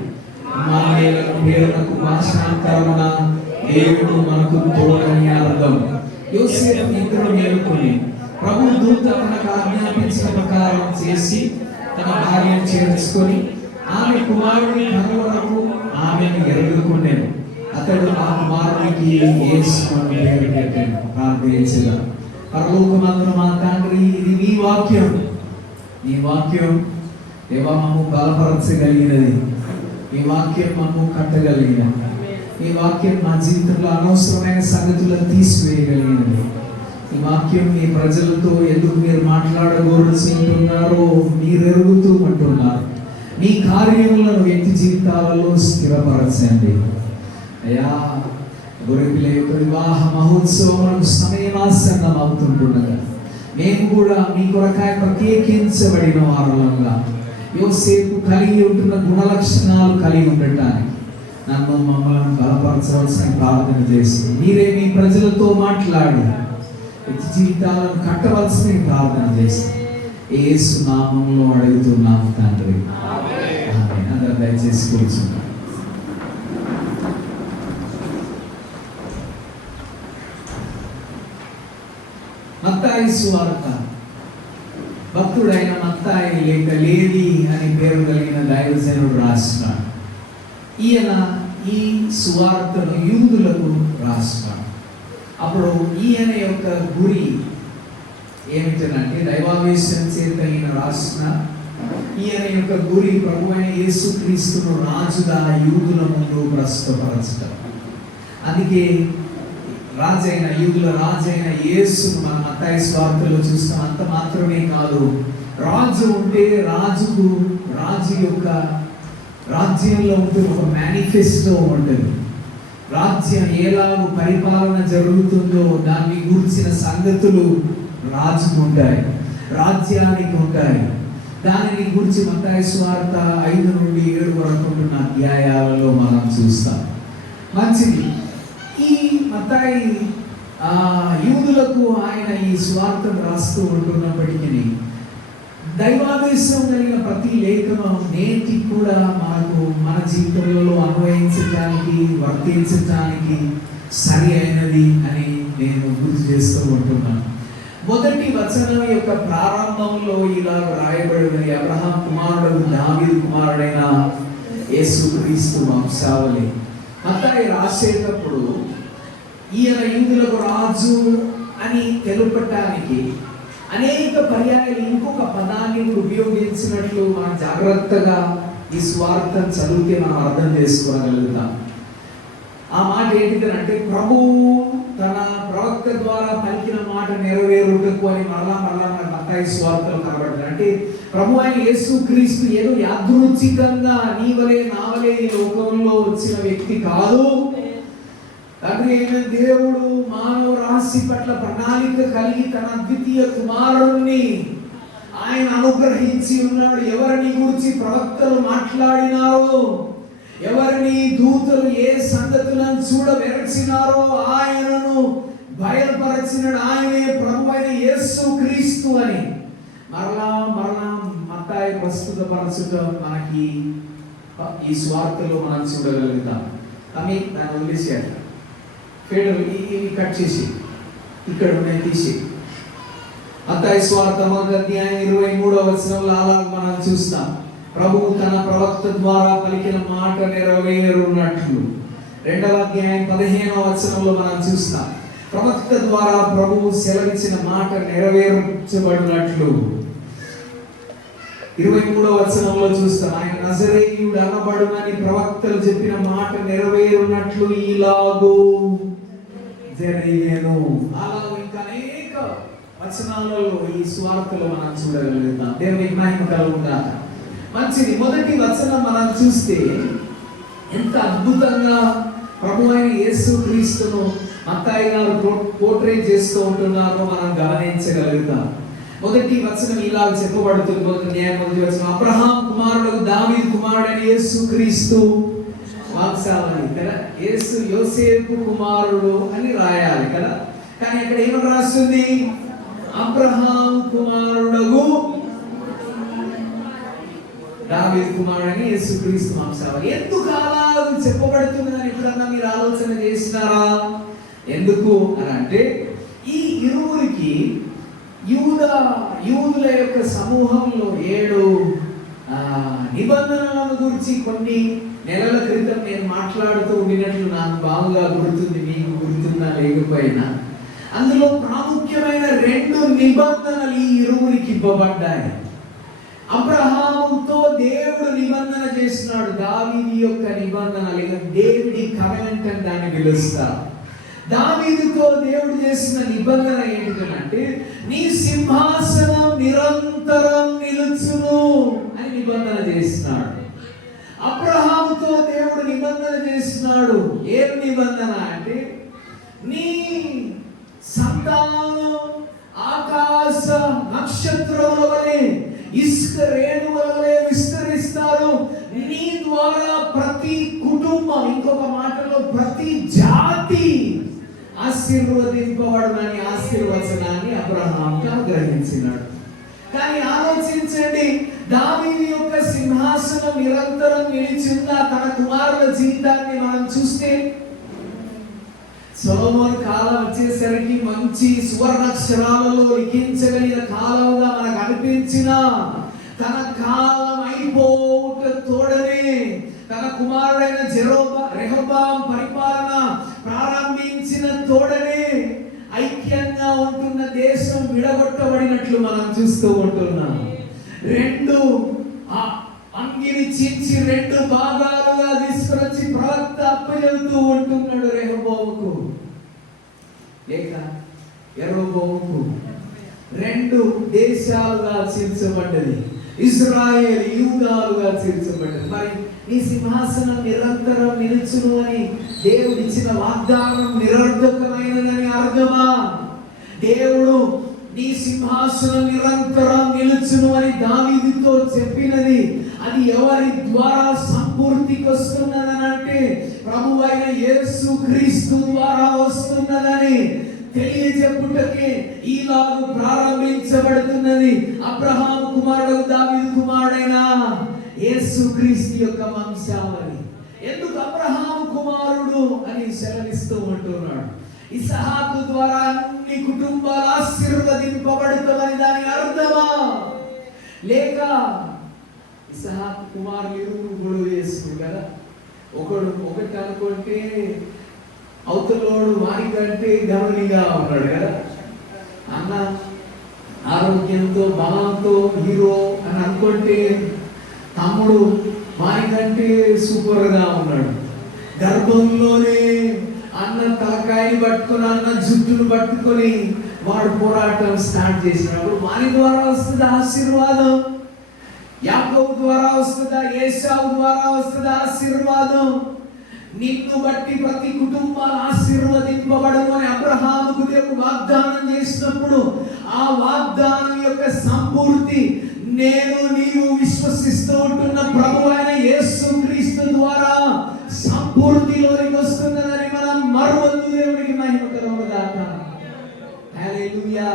ఇమ్మానుయేలును పేరునకు భాషాంతరమున దేవుడు మనకు తోడని అర్థం. యోసేపు నిద్ర మేలుకొని ప్రభు దూత తనకు ఆజ్ఞాపించిన ప్రకారం చేసి తన భార్యను చేర్చుకొని ఆమె కుమారుని కనుగొనకు ఆమెను ఎరుగుకునేను. అతడు ఆ కుమారునికి యేసు అని పేరు పెట్టాడు. ప్రార్థించగా పరలోకమందున మా తండ్రి, ఇది నీ వాక్యం. నీ వాక్యం దేవా మమ్ము బలపరచగలిగినది. ఈ వాక్యం మమ్ము కట్టగలిగినది. ఈ వాక్యం మా జీవితంలో అనవసరమైన సంగతులను తీసివేయగలిగినది. ఈ వాక్యం మీ ప్రజలతో ఎందుకు మీరు మాట్లాడగోరుచుంటున్నారో మీరు ఎరుగుతూ ఉంటున్నారు. మీ కార్యములను వ్యక్తి జీవితాలలో స్థిరపరచండి అయ్యా. గొర్రెపిల్ల యొక్క వివాహ మహోత్సవములకు సమయమాసన్నం అవుతుంటుండగా మేము కూడా మీ కొరకాయ ప్రత్యేకించబడిన వారులంగా యోసేపు కలిగి ఉంటున్న గుణలక్షణాలు కలిగి ఉండటానికి నన్ను మమ్మల్ని బలపరచవలసిన ప్రార్థన చేసి మీరే మీ ప్రజలతో మాట్లాడి వ్యక్తి జీవితాలను కట్టవలసిన ప్రార్థన చేసి యేసు నామములో అడుగుతున్నాము తండ్రి. ఆమేన్. అందరూ దయచేసి కూర్చున్నారు. మత్తాయి సువార్త భక్తుడైన మత్తాయి లేక లేవి అని పేరు కలిగిన దైవజనుడు రాస్తాడు. ఈయన ఈ సువార్తను యూదులకు రాస్తాడు. అప్పుడు ఈయన యొక్క గురి ఏమిటంటే దైవావేశం చేత ఈయన రాసిన ఈయన యొక్క గురి ప్రభువైన యేసుక్రీస్తును రాజుగా యూదుల ముందు ప్రస్తుతపరచడం. అందుకే రాజైన యూదుల రాజైన యేసును మనం మత్తాయి సువార్తలో చూస్తాం. అంత మాత్రమే కాదు, రాజు ఉంటే రాజు యొక్క రాజ్యంలో ఉంటే ఒక మేనిఫెస్టో ఉంటుంది. రాజ్యం ఎలాగో పరిపాలన జరుగుతుందో దాన్ని గురించిన సంగతులు రాజుకు ఉంటాయి, రాజ్యానికి ఉంటాయి. దానిని గురించి మత్తాయి సువార్త 5 నుండి 7 వరకు ఉన్న అధ్యాయాలలో మనం చూస్తాం. మంచిది. ఈ మత్తాయి యూదులకు ఆయన ఈ సువార్తను రాస్తూ ఉంటున్నప్పటికీ దైవాదేశం కలిగిన ప్రతి లేఖనం నేటి కూడా మనకు మన జీవితంలో అన్వయించడానికి వర్తించడానికి సరి అయినది అని నేను గుర్తు చేస్తూ ఉంటున్నాను. మొదటి వచనం యొక్క ప్రారంభంలో ఇలా రాయబడినది, అబ్రహాం కుమారుడు దావీదు కుమారుడైన యేసుక్రీస్తు వంశావళి. మత్తాయి రాసేటప్పుడు ఈయన యూదులకు రాజు అని తెలుపటానికి అనేక పర్యాయాలు ఇంకొక పదాన్ని ఉపయోగించినట్లు మనం జాగ్రత్తగా ఈ స్వార్థం చదివితే మనం అర్థం చేసుకోగలుగుతాం. ఆ మాట ఏంటిదంటే ప్రభువు తన ప్రవక్త ద్వారా పలికిన మాట నెరవేరుటకు అని మరలా మన మత్తాయి స్వార్థలు కనబడుతుంది. అంటే ప్రభు అయిన యేసుక్రీస్తు ఏదో యాదృచ్ఛికంగా నీవలే నావలే ఈ లోకంలో వచ్చిన వ్యక్తి కాదు. తండ్రి అయిన దేవుడు మానవ రాశి పట్ల ప్రణాళిక కలిగి తన అద్వితీయ కుమారుణ్ణి ఆయన అనుగ్రహించి ఉన్నాడు. ఎవరిని గురించి ప్రవక్తలు మాట్లాడినారో, ఎవరిని దూతలు ఏ సంగతులను చూడవెరచినారో ఆయనను బయలుపరచినాడు. ఆయనే ప్రభు అయిన యేసుక్రీస్తు అని మరలా మత్తాయి ప్రస్తుతపరచడం మనకి ఈ స్వార్థలో మనం చూడగలుగుతాం. కానీ దాన్ని వదిలేసేయాలి. ఫేడర్ ఇవి కట్ చేసి ఇక్కడ ఉన్నాయి తీసి. మత్తాయి స్వార్థ 1వ అధ్యాయం 23వ వచనంలో అలా మనం చూస్తాం. ప్రభువు తన ప్రవక్త ద్వారా పలికిన మాట నెరవేరునట్లు. 2వ అధ్యాయం 15వ వచనంలో మనం చూస్తాం. ప్రవక్త ద్వారా ప్రభువు సెలవిచ్చిన మాట నెరవేర్చబడినట్లు. 23వ వచనంలో చూస్తాం. ఆయన నజరేయుడు అనబడునని ప్రవక్తలు చెప్పిన మాట నెరవేరునట్లు ఇలాగూ జరిగెను. అలా ఇంకా అనేక వచనాలలో ఈ స్వార్థలో మనం చూడగలుగుతాం. దేవునికి మహిమ కలుగుగాక. మంచిది. మొదటి వచనం మనం చూస్తే ఎంత అద్భుతంగా ప్రభు అయిన యేసుక్రీస్తును మత్తాయి గారు పోర్ట్రేట్ చేస్తూ ఉంటున్నారో మనం గమనించగలుగుతాం. మొదటి వచనం ఇలా చెప్పబడుతుంది. మొదటి వచనం అబ్రహాం కుమారుడు దావీదు కుమారుడైన యేసుక్రీస్తు వంశావళి కదా. యోసేపు కుమారుడు అని రాయాలి కదా, కానీ అక్కడ ఏమని రాస్తుంది? అబ్రహాం కుమారుడు దావీదు కుమారుడని యేసుక్రీస్తు వంశావళి. ఎందుకు అలా చెప్పబడుతుందని ఎప్పుడన్నా మీరు ఆలోచన చేసినారా? ఎందుకు అని అంటే ఈ ఇరువురికి యూదుల యొక్క సమూహంలో 7 నిబంధనలను గురించి కొన్ని నెలల క్రితం నేను మాట్లాడుతూ ఉండినట్లు నాకు బాగా గుర్తుంది. మీకు గుర్తున్నా లేకపోయినా అందులో ప్రాముఖ్యమైన నిబంధనలు ఈ ఇరువురికి ఇవ్వబడ్డాయి. అబ్రహాముతో దేవుడు నిబంధన చేస్తున్నాడు. దావీదు యొక్క నిబంధన లేక డేవిడ్ కవెనెంట్ అని దాన్ని పిలుస్తారు. దావీదుతో దేవుడు చేసిన నిబంధన ఏంటంటే నీ సింహాసనం నిరంతరం నిలుచును అని నిబంధన చేస్తున్నాడు. అబ్రహాముతో దేవుడు నిబంధన చేస్తున్నాడు. ఏం నిబంధన అంటే నీ సంతానం ఆకాశ నక్షత్రముల వలె ఇసుక రేణువుల వలె విస్తరిస్తారు. నీ ద్వారా ప్రతి కుటుంబం, ఇంకొక మాటలో ప్రతి జాతి ఆశీర్వదింపబడునని ఆశీర్వచనాన్ని అబ్రహాముకు అనుగ్రహించినాడు. కానీ ఆలోచించండి, దావీదు యొక్క సింహాసనం నిరంతరం నిలిచింద తన కుమారుల జీవితాన్ని మనం చూస్తే సొలొమోను కాలం వచ్చేసరికి మంచి సువర్ణాక్షరాలలో లిఖించగలిగిన కాలంగా మనకు అనిపించిన తన కాలం అయిపోవుట తోడనే తన కుమారుడైన రెహబాం పరిపాలన ప్రారంభించిన తోడనే ఐక్యంగా ఉంటున్న దేశం విడగొట్టబడినట్లు మనం చూస్తూ ఉంటున్నాం. రెండు అంగిని చించి రెండు భాగాలుగా తీసుకొచ్చి ప్రవక్త అప్పచెబుతూ ఉంటున్నాడు రెహబాముకు లేక యెరోబోముకు. రెండు దేశాలుగా చీల్చబడ్డది, ఇజ్రాయేల్ యూదాలుగా చీల్చబడ్డది. మరి నీ సింహాసనం నిరంతరం నిలుచును అని దేవుడు ఇచ్చిన వాగ్దానం నిరర్ధకమైనదని అర్థమా? దేవుడు నీ సింహాసనం నిరంతరం నిలుచును అని దావీదుతో చెప్పినది అది ఎవరి ద్వారా సంపూర్తికి వస్తున్నదని అంటే ప్రభువైన యేసు క్రీస్తు ద్వారా వస్తున్నదని తెలియజెప్పుటకే ఈలాగు ప్రారంభించబడుతున్నది. అబ్రహాము కుమారుడు దావీదు కుమారుడైన యేసు క్రీస్తు యొక్క వంశావళి. ఎందుకు అబ్రహాము కుమారుడు అని సెలవిస్తూ ఉంటున్నాడు? ఇస్హాకు ద్వారా అన్ని కుటుంబాలు ఆశీర్వదింపబడుతామని దాని అర్థమా? లేక ఇస్హాకు కుమారులు ఇరువురు గొడవ చేస్తున్నారు కదా, ఒకటి అనుకుంటే అవతలోడు వారికంటే గమనిగా ఉన్నాడు కదా. అన్న ఆరోగ్యంతో బలంతో హీరో అని అనుకుంటే తమ్ముడు వారికంటే సూపర్ గా ఉన్నాడు. గర్భంలోనే అన్న తలకాయని పట్టుకొని అన్న జుట్టును పట్టుకొని వాడు పోరాటం స్టార్ట్ చేసినప్పుడు వారి ద్వారా వస్తుంది ఆశీర్వాదం, యాకోబు ద్వారా వస్తుందా, ఏశావు ద్వారా వస్తుందా ఆశీర్వాదం? నిన్ను బట్టి ప్రతి కుటుంబాలు ఆశీర్వదింపబడును అని అబ్రహాముకు దేవుడు వాగ్దానం చేసినప్పుడు ఆ వాగ్దానం యొక్క సంపూర్తి నేను నీవు విశ్వసిస్తూ ఉంటున్న ప్రభువైన యేసు క్రీస్తు ద్వారా సంపూర్తిలోనికి వస్తున్నదని మనం మరువద్దు. దేవునికి మహిమ కలుగును గాక. హల్లెలూయా.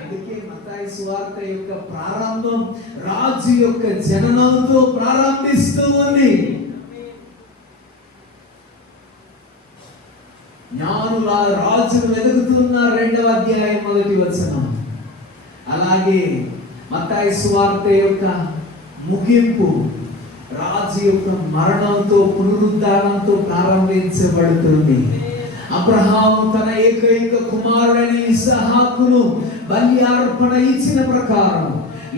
అందుకే మత్తయి సువార్త యొక్క ప్రారంభం రాజు యొక్క జననంతో ప్రారంభిస్తూ ఉంది. జ్ఞానుల రాజును వెలుగుతున్న 2వ అధ్యాయం 1వ వచనం. అలాగే మత్తయి సువార్త యొక్క ముగింపు రాజు యొక్క మరణంతో పునరుద్ధానంతో ప్రారంభించబడుతుంది. అబ్రహాము తన ఏకైక కుమారుడైన ఇస్హాకును బలి అర్పణ ఇచ్చిన ప్రకారం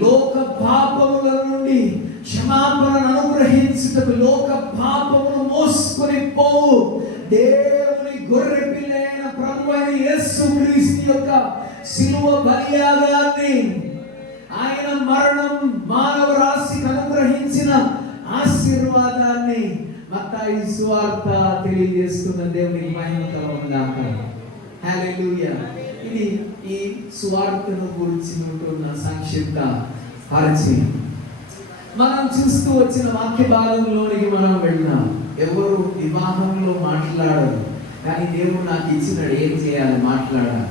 లోక పాపముల నుండి క్షమాపణను అనుగ్రహించుటకు లోక పాపమును మోసుకొని పోవు దేవుని గొర్రె పిల్ల అయిన ప్రభువైన యేసు క్రీస్తు యొక్క శిలువ బలియాగాన్ని, ఆయన మరణం మానవ రాశికి అనుగ్రహించిన ఆశీర్వాదాన్ని మత్తయి సువార్త తెలియజేస్తున్న దేవునికి మహిమ కలుగును గాక. హల్లెలూయా. ఇది ఈ సువార్తను గురించిన సంక్షిప్త పరిచయం. మనం చూస్తూ వచ్చిన వాక్య భాగంలోనికి మనం వెళ్ళినాం. ఎవరు వివాహంలో మాట్లాడరు, కానీ దేవుడు నాకు ఇచ్చినాడు ఏం చేయాలి, మాట్లాడాలి.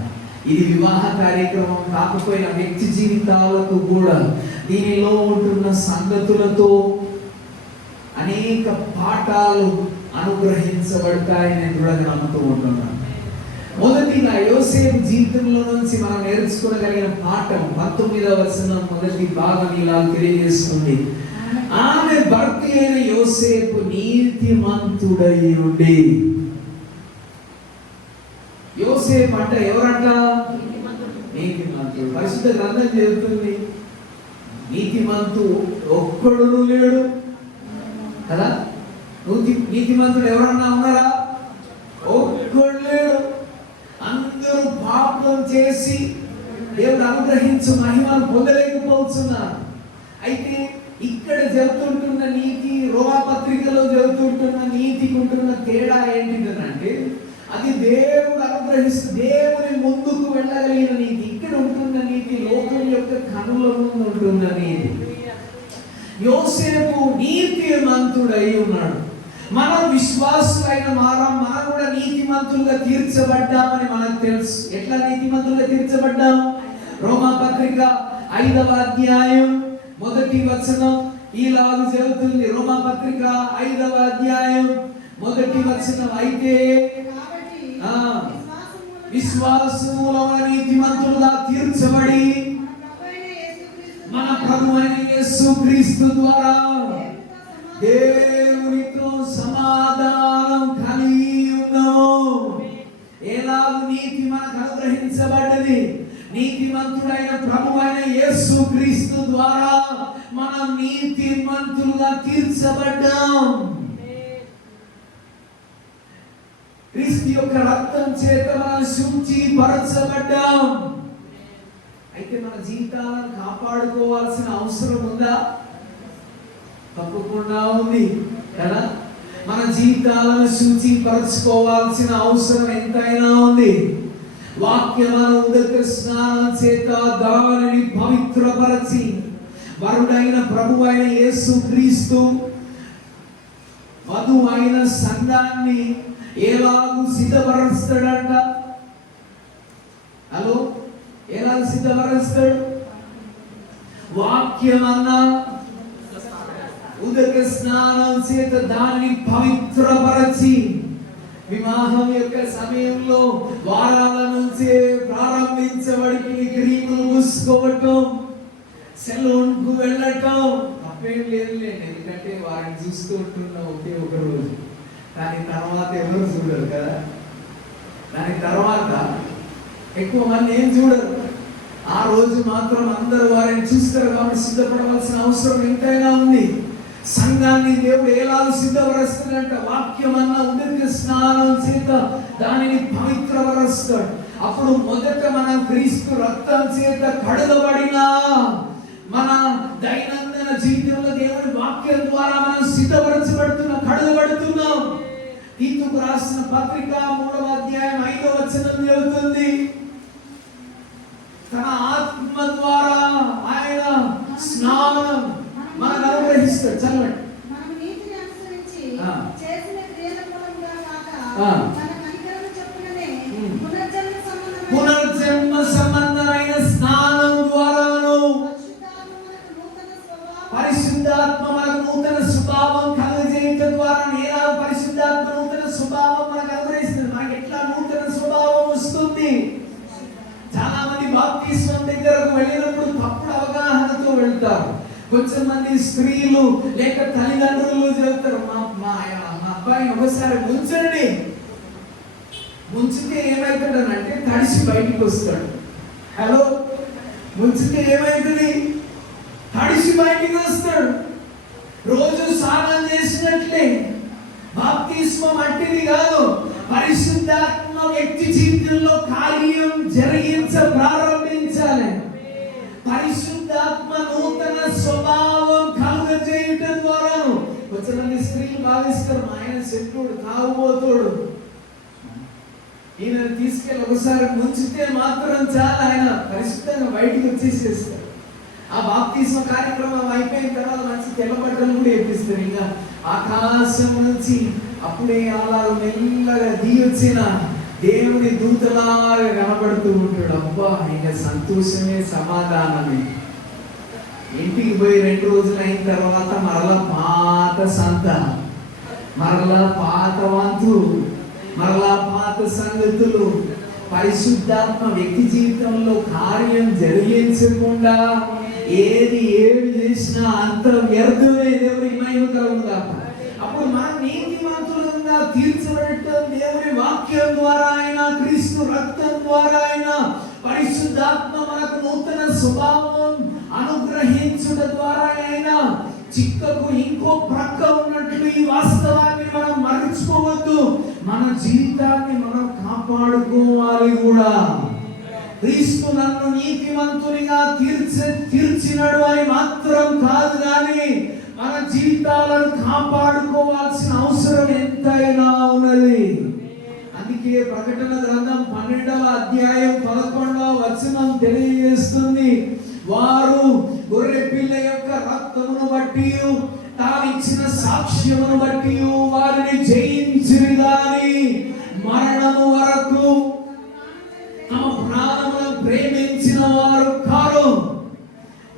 ఇది వివాహ కార్యక్రమం కాకపోయిన వ్యక్తి జీవితాలకు కూడా దీనిలో ఉంటున్న సంగతులతో అనేక పాఠాలు అనుగ్రహించబడతాయని నేను కూడా నమ్ముతూ ఉంటున్నాను. మొదటిగా యోసేపు జీవితంలో నుంచి మనం నేర్చుకోగలిగిన పాఠం 19వ వచనం మొదటి భాగం ఇలా తెలియజేస్తుంది. ఆమె భర్త అయిన యోసేపు నీతిమంతుడై ఉండి. యోసేపు అంటే ఎవరంట? నీతిమంతుడు. పరిశుద్ధ గ్రంథం చెబుతుంది నీతిమంతు ఒక్కడును లేడు కదా. నీతిమంతుడు ఎవరన్నా ఉన్నారా? ఒక్కడు లేడు. అందరూ పాపం చేసి దేవుడు అనుగ్రహించు మహిమను పొందలేకపోతున్నారు. అయితే ఇక్కడ చెబుతుంటున్న నీతి, రోమాపత్రికలో చెబుతుంటున్న నీతికి ఉంటున్న తేడా ఏంటిదంటే అది దేవుడు అనుగ్రహిస్తూ దేవుని ముందుకు వెళ్ళగలిగిన నీతి. ఇక్కడ ఉంటున్న నీతి లోకం యొక్క కనుల ముందు ఉంటున్న నీతి. యోసేపు నీతిమంతుడై ఉన్నాడు. మనం విశ్వాసులైన మనం కూడా నీతిమంతులుగా తీర్చబడ్డామని మనకు తెలుసు. ఎట్లా నీతిమంతులుగా తీర్చబడ్డాం? రోమాపత్రిక 5వ అధ్యాయం 1వ వచనం ఇలాగ చెబుతుంది. రోమాపత్రిక 5వ అధ్యాయం 1వ వచనం, అయితే విశ్వాసములో నీతిమంతులుగా తీర్చబడి మన ప్రభువైన యేసుక్రీస్తు ద్వారా దేవునితో సమాధానం కలిగి ఉన్నాము. ఎలాగ నీతి మనకు అనుగ్రహించబడ్డది? నీతిమంతుడైన ప్రభువైన యేసుక్రీస్తు ద్వారా మనం నీతిమంతులుగా తీర్చబడ్డాం. క్రీస్తు యొక్క రక్తం చేత మనం శుద్ధీకరించబడ్డాం. అయితే మన జీవితాలను కాపాడుకోవాల్సిన అవసరం ఉందా? తప్పకుండా ఉంది కదా. మన జీవితాలను శుద్ధీకరించుకోవాల్సిన అవసరం ఎంతైనా ఉంది. వాక్యమైన ఉదక స్నానం చేత దానిని పవిత్రపరచి వరుడైన ప్రభువైన యేసుక్రీస్తు వధువైన సంఘాన్ని ఎలాగూ సిద్ధపరుస్తాడంట. హలో, ఎలా సిద్ధపరుస్తాడు? వాక్యమన్న ఉదక స్నానం చేత దాన్ని పవిత్రపరచి వివాహం యొక్క సమయంలో వారాల నుంచే ప్రారంభించబడి క్రీములు పూసుకోవటం, సెలూన్ కు వెళ్ళటం తప్పేం లేదులేండి. ఎందుకంటే వారిని చూస్తూ ఉంటున్న ఒకే ఒక రోజు, దాని తర్వాత ఎవరు చూడరు కదా. దాని తర్వాత ఎక్కువ మంది ఏం చూడరు. ఆ రోజు మాత్రం అందరూ వారిని చూస్తారు. కాబట్టి సిద్ధపడవలసిన అవసరం ఎంతైనా ఉంది. సంఘాన్ని దేవుడు ఎలా సిద్ధపరుస్తాడంట? వాక్యం అన్న ఉదక స్నానం చేత దానిని పవిత్రపరుస్తాడు. అప్పుడు మొదట మనం క్రీస్తు రక్తం చేత కడగబడిన మన దైనందిన జీవితంలో దేవుని వాక్యం ద్వారా మనం సిద్ధపరచబడుతున్నాం, కడగబడుతున్నాం. తీతుకు రాసిన పత్రిక 3వ అధ్యాయం 5వ వచనం చెబుతుంది, తన ఆత్మ ద్వారా ఆయన స్నానం మనకు అనుగ్రహిస్తాడు. చదవండి. మనం నీతిని అనుసరించి చేసిన క్రియల మూలంగా కాక మన కనికరము చొప్పుననే పునర్జన్మ సంబంధమైన స్నానం ద్వారాను పరిశుద్ధాత్మ మనకు నూతన స్వభావం కలుగజేయటం ద్వారా నేరా పరిశుద్ధాత్మ నూతన స్వభావం మనకు అనుగ్రహిస్తుంది. మనకి ఎట్లా నూతన స్వభావం వస్తుంది? చాలా మంది బాప్తిస్మం దగ్గరకు వెళ్ళినప్పుడు తప్పుడు అవగాహనతో వెళ్తారు. కొంచెం మంది స్త్రీలు లేక తల్లిదండ్రులు చెబుతారు, మా అబ్బాయిని ఒకసారి ముంచండి. ముంచితే ఏమవుతాడనంటే తడిసి బయటికి వస్తాడు. హలో, ముంచితే ఏమవుతుంది? తడిసి బయటికి వస్తాడు. రోజు స్నానం చేసినట్లే. బాప్తిస్మం అట్టిది కాదు. పరిశుద్ధాత్మ వ్యక్తి జీవితంలో కార్యం జరిగించ ప్రారంభించాలి. పరిశుద్ధాత్మ నూతన స్వభావం కలుగజేయటం ద్వారా కొంతమంది స్త్రీలు భావిస్తారు, మా ఆయన శత్రుడు, తాగుబోతుడు, ఈయన తీసుకెళ్ళి ఒకసారి ముంచితే మాత్రం చాలా ఆయన పరిశుద్ధంగా బయటికి వచ్చేసేస్తారు. ఆ బాప్తిస్మ కార్యక్రమం అయిపోయిన తర్వాత మంచి తెల్లబట్టలు కూడా వేపిస్తారు. ఇంకా ఆకాశం నుంచి అప్పుడే అలా మెల్లగా దిగొచ్చిన దేవుని దూతలాగా కనబడుతూ ఉంటాడు. అబ్బా, ఇంకా సంతోషమే, సమాధానమే. ఇంటికి పోయి 2 రోజులు అయిన తర్వాత మరలా పాత సంత, మరలా పాత వంతు, మరలా పాత సంగతులు. పరిశుద్ధాత్మ వ్యక్తి జీవితంలో కార్యం జరిగించకుండా ఏది చేసినా అంత వ్యర్థమే. దేవుని మహిమ కలుగుగా. అప్పుడు మనం నీతిమంతులుగా తీర్చబడటం దేవుని వాక్యం ద్వారా అయినా క్రీస్తు రక్తం ద్వారా అయినా పరిశుద్ధ పరిశుద్ధాత్మ మనకు నూతన స్వభావం అనుగ్రహించుట ద్వారా అయినా చిక్కకు ఇంకో ప్రక్క ఉన్నట్లు ఈ వాస్తవాన్ని మనం మరచుకోవద్దు. మన జీవితాన్ని మనం కాపాడుకోవాలి కూడా. క్రీస్తు నన్ను నీతిమంతునిగా తీర్చినడు అని మాత్రం కాదు, కానీ మన జీవితాలను కాపాడుకోవాల్సిన అవసరం ఎంతైనా ఉన్నది. అందుకే ప్రకటన గ్రంథం 12వ అధ్యాయం 11వ వచనం తెలియజేస్తుంది, వారు గొర్రె పిల్ల యొక్క రక్తమును బట్టి తానిచ్చిన సాక్ష్యమును బట్టి వారిని జయించిరి గాని మరణము వరకు తమ ప్రాణములను ప్రేమించిన వారు కారు.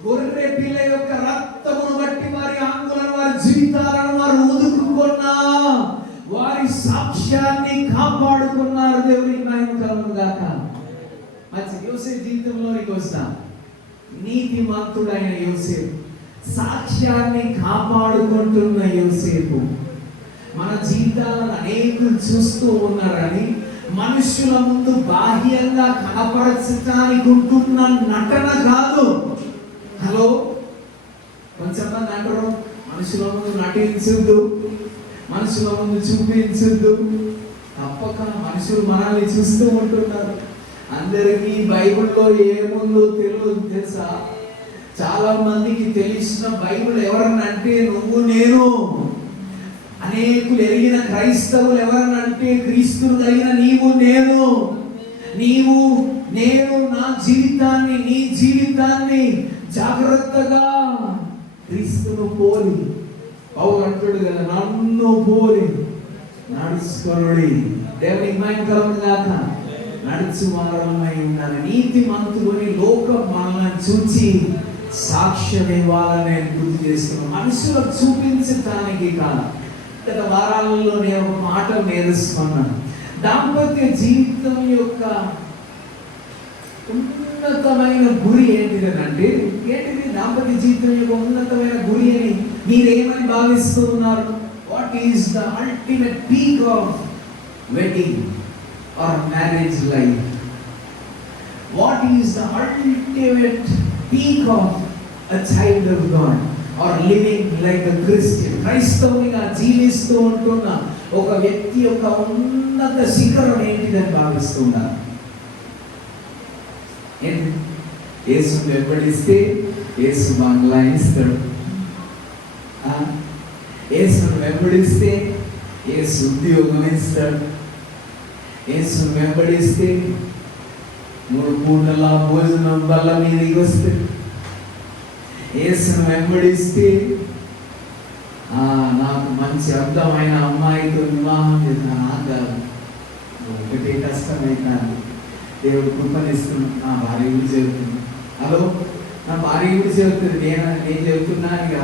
గొర్రె పిల్ల యొక్క రక్తమును బట్టి వారి ఆంగులను, వారి జీవితాలను వారు ఉదుకుకున్నా, వారి సాక్ష్యాన్ని కాపాడుకున్నారు. దేవునికి మహిమ కలుగును గాక. మంచి యోసేపు జీవితంలోనికి వస్తాం. నీతిమంతుడైన యోసేపు, సాక్ష్యాన్ని కాపాడుకుంటున్న యోసేపు. మన జీవితాలను అనేకులు చూస్తూ ఉన్నారని మనుషుల ముందు బాహ్యంగా కనపరచడానికి ఉంటున్న నటన కాదు. హలో, కొంచెంమంది అంటారు మనుషుల ముందు నటించద్దు, మనుషుల ముందు చూపించద్దు. తప్పక మనుషులు మనల్ని చూస్తూ ఉంటున్నారు. అందరికీ బైబిల్లో ఏముందో తెలియదు తెలుసా? చాలా మందికి తెలిసిన బైబిల్ ఎవరనంటే నువ్వు నేను. అనేకులు ఎరిగిన క్రైస్తవులు ఎవరనంటే క్రీస్తును కలిగిన నీవు నేను. నీవు నేను నా జీవితాన్ని, నీ జీవితాన్ని జాగ్రత్తగా క్రీస్తును పోలి, పౌలు అంటాడు కదా, నన్ను పోలి నడుచుకొనుడి. దేవునికి మహిమ కలుగును గాక. నడుచువారమై ఉండాలి. నీతిమంతుని లోకం మనల్ని చూచి సాక్ష్యం ఇవ్వాలని నేను గుర్తు చేస్తున్నాను, మనుషులకు చూపించటానికి కాదు. గత వారాలలో నేను ఒక మాట నేర్చుకున్నాను. దాంపత్య జీవితం యొక్క ఉన్నతమైన గురి ఏంటిదనంటే, ఏంటిది దాంపత్య జీవితం యొక్క ఉన్నతమైన గురి అని మీరేమని భావిస్తూ ఉన్నారు? What is the ultimate peak of wedding or marriage life? What is the ultimate peak of a child of God or living like a Christian? క్రైస్తవునిగా జీవిస్తూ ఉంటున్న ఒక వ్యక్తి యొక్క ఉన్నత శిఖరం ఏంటిదని భావిస్తున్నారు? యేసును వెంబడిస్తే యేసు బంగ్లా ఇస్తాడు. యేసును వెంబడిస్తే యేసు ఉద్యోగం ఇస్తాడు. యేసును వెంబడిస్తే 3 పూటల భోజనం వల్ల మీదకి వస్తుంది. యేసును వెంబడిస్తే నాకు మంచి అర్థమైన అమ్మాయితో వివాహం చేస్తాను. ఒకటే కష్టమైతాను. దేవుడు కృపనిస్తున్నాను. నా భార్య కూడా చెబుతుంది. హలో, నా భార్య కూడా చెబుతుంది. నేను చెబుతున్నాను ఇక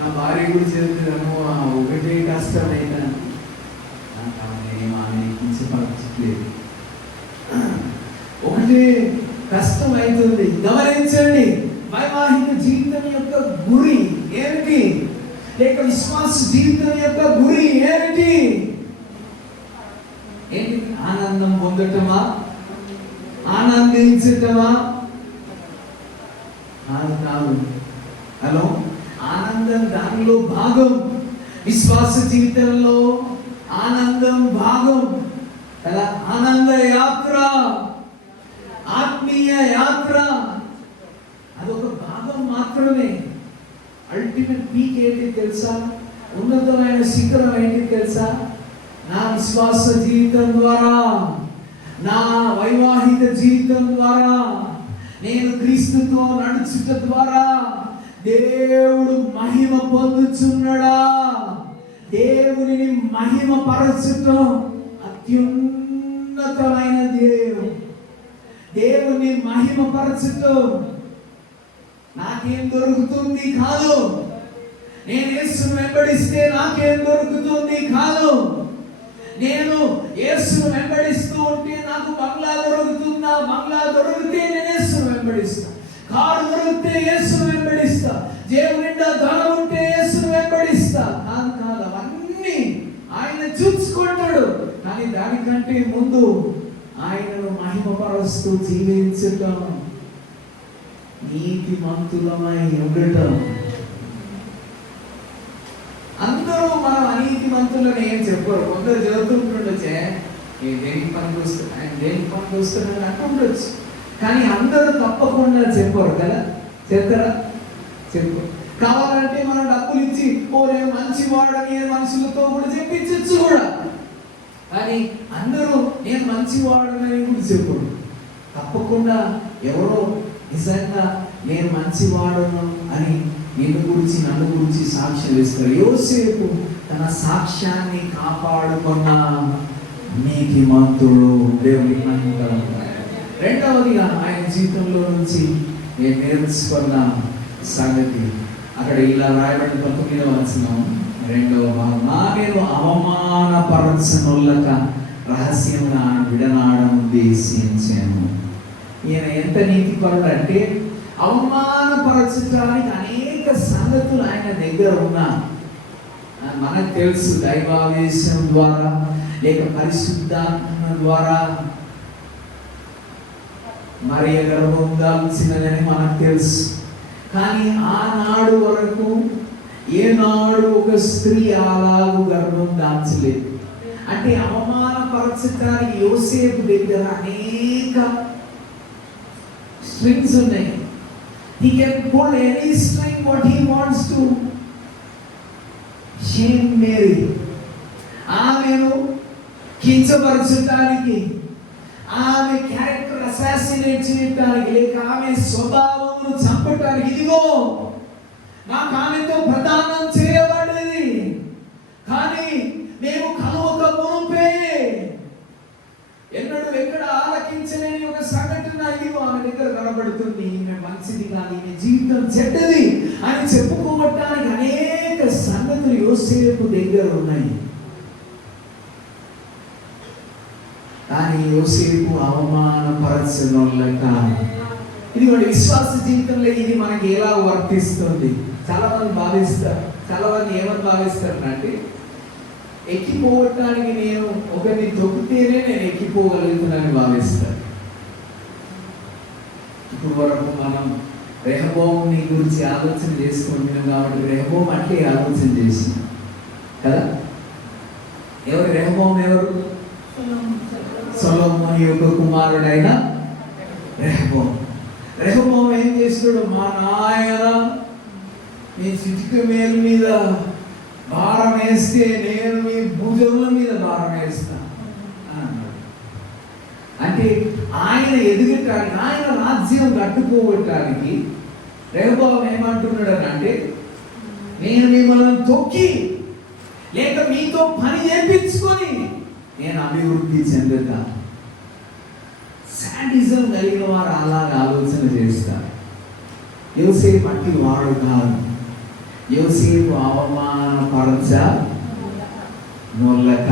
నా భార్య కూడా చెబుతున్నాను. ఒకటే కష్టమైతాను. ఆమె కించపరచట్లేదు. ఒకటే కష్టం అవుతుంది. గమనించండి, వైవాహిక జీవితం యొక్క గురి ఏమిటి? లేక విశ్వాస జీవితం యొక్క గురి ఏమిటి? ఏంటి? ఆనందం పొందటమా? ఆనందించటమా? కాదు. హలో, ఆనందం దానిలో భాగం. విశ్వాస జీవితంలో ఆనందం భాగం కదా. ఆనంద యాత్ర, ఆత్మీయ యాత్ర అదొక భాగం మాత్రమే. అల్టిమేట్ పీక్ ఏంటి తెలుసా? ఉన్నతమైన శిఖరం ఏంటి తెలుసా? నా విశ్వాస జీవితం ద్వారా, నా వైవాహిక జీవితం ద్వారా, నేను క్రీస్తుతో నడుచుట ద్వారా దేవుడు మహిమ పొందుచున్నాడా? దేవునిని మహిమ పరచటం అత్యున్నతమైన దేవుని మహిమ పరచటం నాకేం దొరుకుతుంది కాదు. నేను యేసును వెంబడిస్తే నాకేం దొరుకుతుంది కాదు. నేను యేసును వెంబడిస్తూ ఉంటే నాకు బంగ్లా దొరుకుతుందా? బంగ్లా దొరికితే నేను యేసును వెంబడిస్తా. కారు దొరికితే యేసును వెంబడిస్తా. జేబు నిండా ధనం ఉంటే యేసును వెంబడిస్తా. కాదు, అవన్నీ ఆయన చూసుకుంటాడు. కానీ దానికంటే ముందు ఆయనను మహిమపరుస్తూ జీవించటం నీతిమంతులమై ఉండటం. అందరూ మనం అనీతిమంతులని ఏం చెప్పరు. కొందరు చదువుతుంటుండొచ్చే, దేనికి పనికి వస్తుంది, ఆయన దేనికి పనికి వస్తున్నాడని అంటుండొచ్చు. కానీ అందరూ తప్పకుండా చెప్పరు కదా, చెప్తారా? చెప్పు. కావాలంటే మనం డబ్బులు ఇచ్చి నేను మంచి వాడని మనుషులతో కూడా చెప్పించచ్చు కూడా. కానీ అందరూ నేను మంచి వాడని కూడా చెప్పరు. తప్పకుండా ఎవరో నిజంగా నేను మంచి వాడను అని నిన్ను గురించి నన్ను గురించి సాక్ష్యం ఇస్తారు. యోసేపు తన సాక్ష్యాన్ని కాపాడుకున్న నీతిమంతుడు. దేవుని మహిమ. రెండవదిగా ఆయన జీవితంలో నుంచి నేను నేర్చుకున్న సంగతి అక్కడ ఇలా రాయబడిన 19వ వచనం 2వ భాగం. నేను అవమానపరచనులక రహస్యమున విడనాడను ఉద్దేశించాను. ఈయన ఎంత నీతిపరుడు అంటే అవమానపరచడానికి అనేక సంగతులు ఆయన దగ్గర ఉన్నా. మనకు తెలుసు, దైవావేశం ద్వారా లేక పరిశుద్ధాత్మ ద్వారా మరియ గర్భం దాల్చినదని మనకు తెలుసు. కానీ ఆనాడు వరకు ఏనాడు ఒక స్త్రీ అలాగూ గర్భం దాల్చలేదు. అంటే అవమానపరచడానికి యోసేపు దగ్గర అనేక స్ట్రింగ్స్ ఉన్నాయి. He can pull any string what he wants to. shame Mary. ఆమెను కించపరచడానికి, ఆమె క్యారెక్టర్ అసాసినేట్ చేయడానికి, లేక ఆమె స్వభావమును చంపడానికి, ఇదిగో నాకు ఆమెతో ప్రదానం చేయబడేది. కానీ మేము కలువక మునుపే ఎన్నడూ ఎక్కడ ఆలకించలేని ఒక సంఘటన ఇదిగో ఆమె దగ్గర కనబడుతుంది. ఈమె మంచిది కానీ ఈమె జీవితం చెడ్డది అని చెప్పుకోవటానికి అనేక సంగతులు యోసేపు దగ్గర ఉన్నాయి. కానీ యోసేపు అవమానపరచనోళ్ళక. ఇదిగోండి, విశ్వాస జీవితంలో ఇది మనకి ఎలా వర్తిస్తుంది? చాలా మంది భావిస్తారు, చాలా మంది ఏమని భావిస్తారు అంటే ఎక్కిపోవటానికి నేను ఒకరిని తొక్కితేనే నేను ఎక్కిపోగలుగుతున్నానని భావిస్తాను. ఇప్పుడు వరకు మనం రెహబోంని గురించి ఆలోచన చేసుకుంటున్నాం కాబట్టి రెహబోం అంటే ఆలోచన చేసినాం కదా. ఎవరు రెహబోం? ఎవరు? సొలొమోను యొక్క కుమారుడైన రెహబోం. రెహబోం ఏం చేస్తున్నాడు? మా నాయన నీ చిటిక మేలు మీద భారం వేస్తే నేను మీ భుజముల మీద భారం వేస్తాను అన్నాడు. అంటే ఆయన ఎదుగటానికి, ఆయన రాజ్యం కట్టుకోవటానికి రెహబోం ఏమంటున్నాడు అంటే నేను మిమ్మల్ని తొక్కి లేక మీతో పని చేయించుకొని నేను అభివృద్ధి చెందుతాను. శాడిజం కలిగిన వారు అలాగా ఆలోచన చేస్తారు. యోసేపు అట్టి వాడు కాదు. యోసేపు అవమానపరచనోళ్ళక.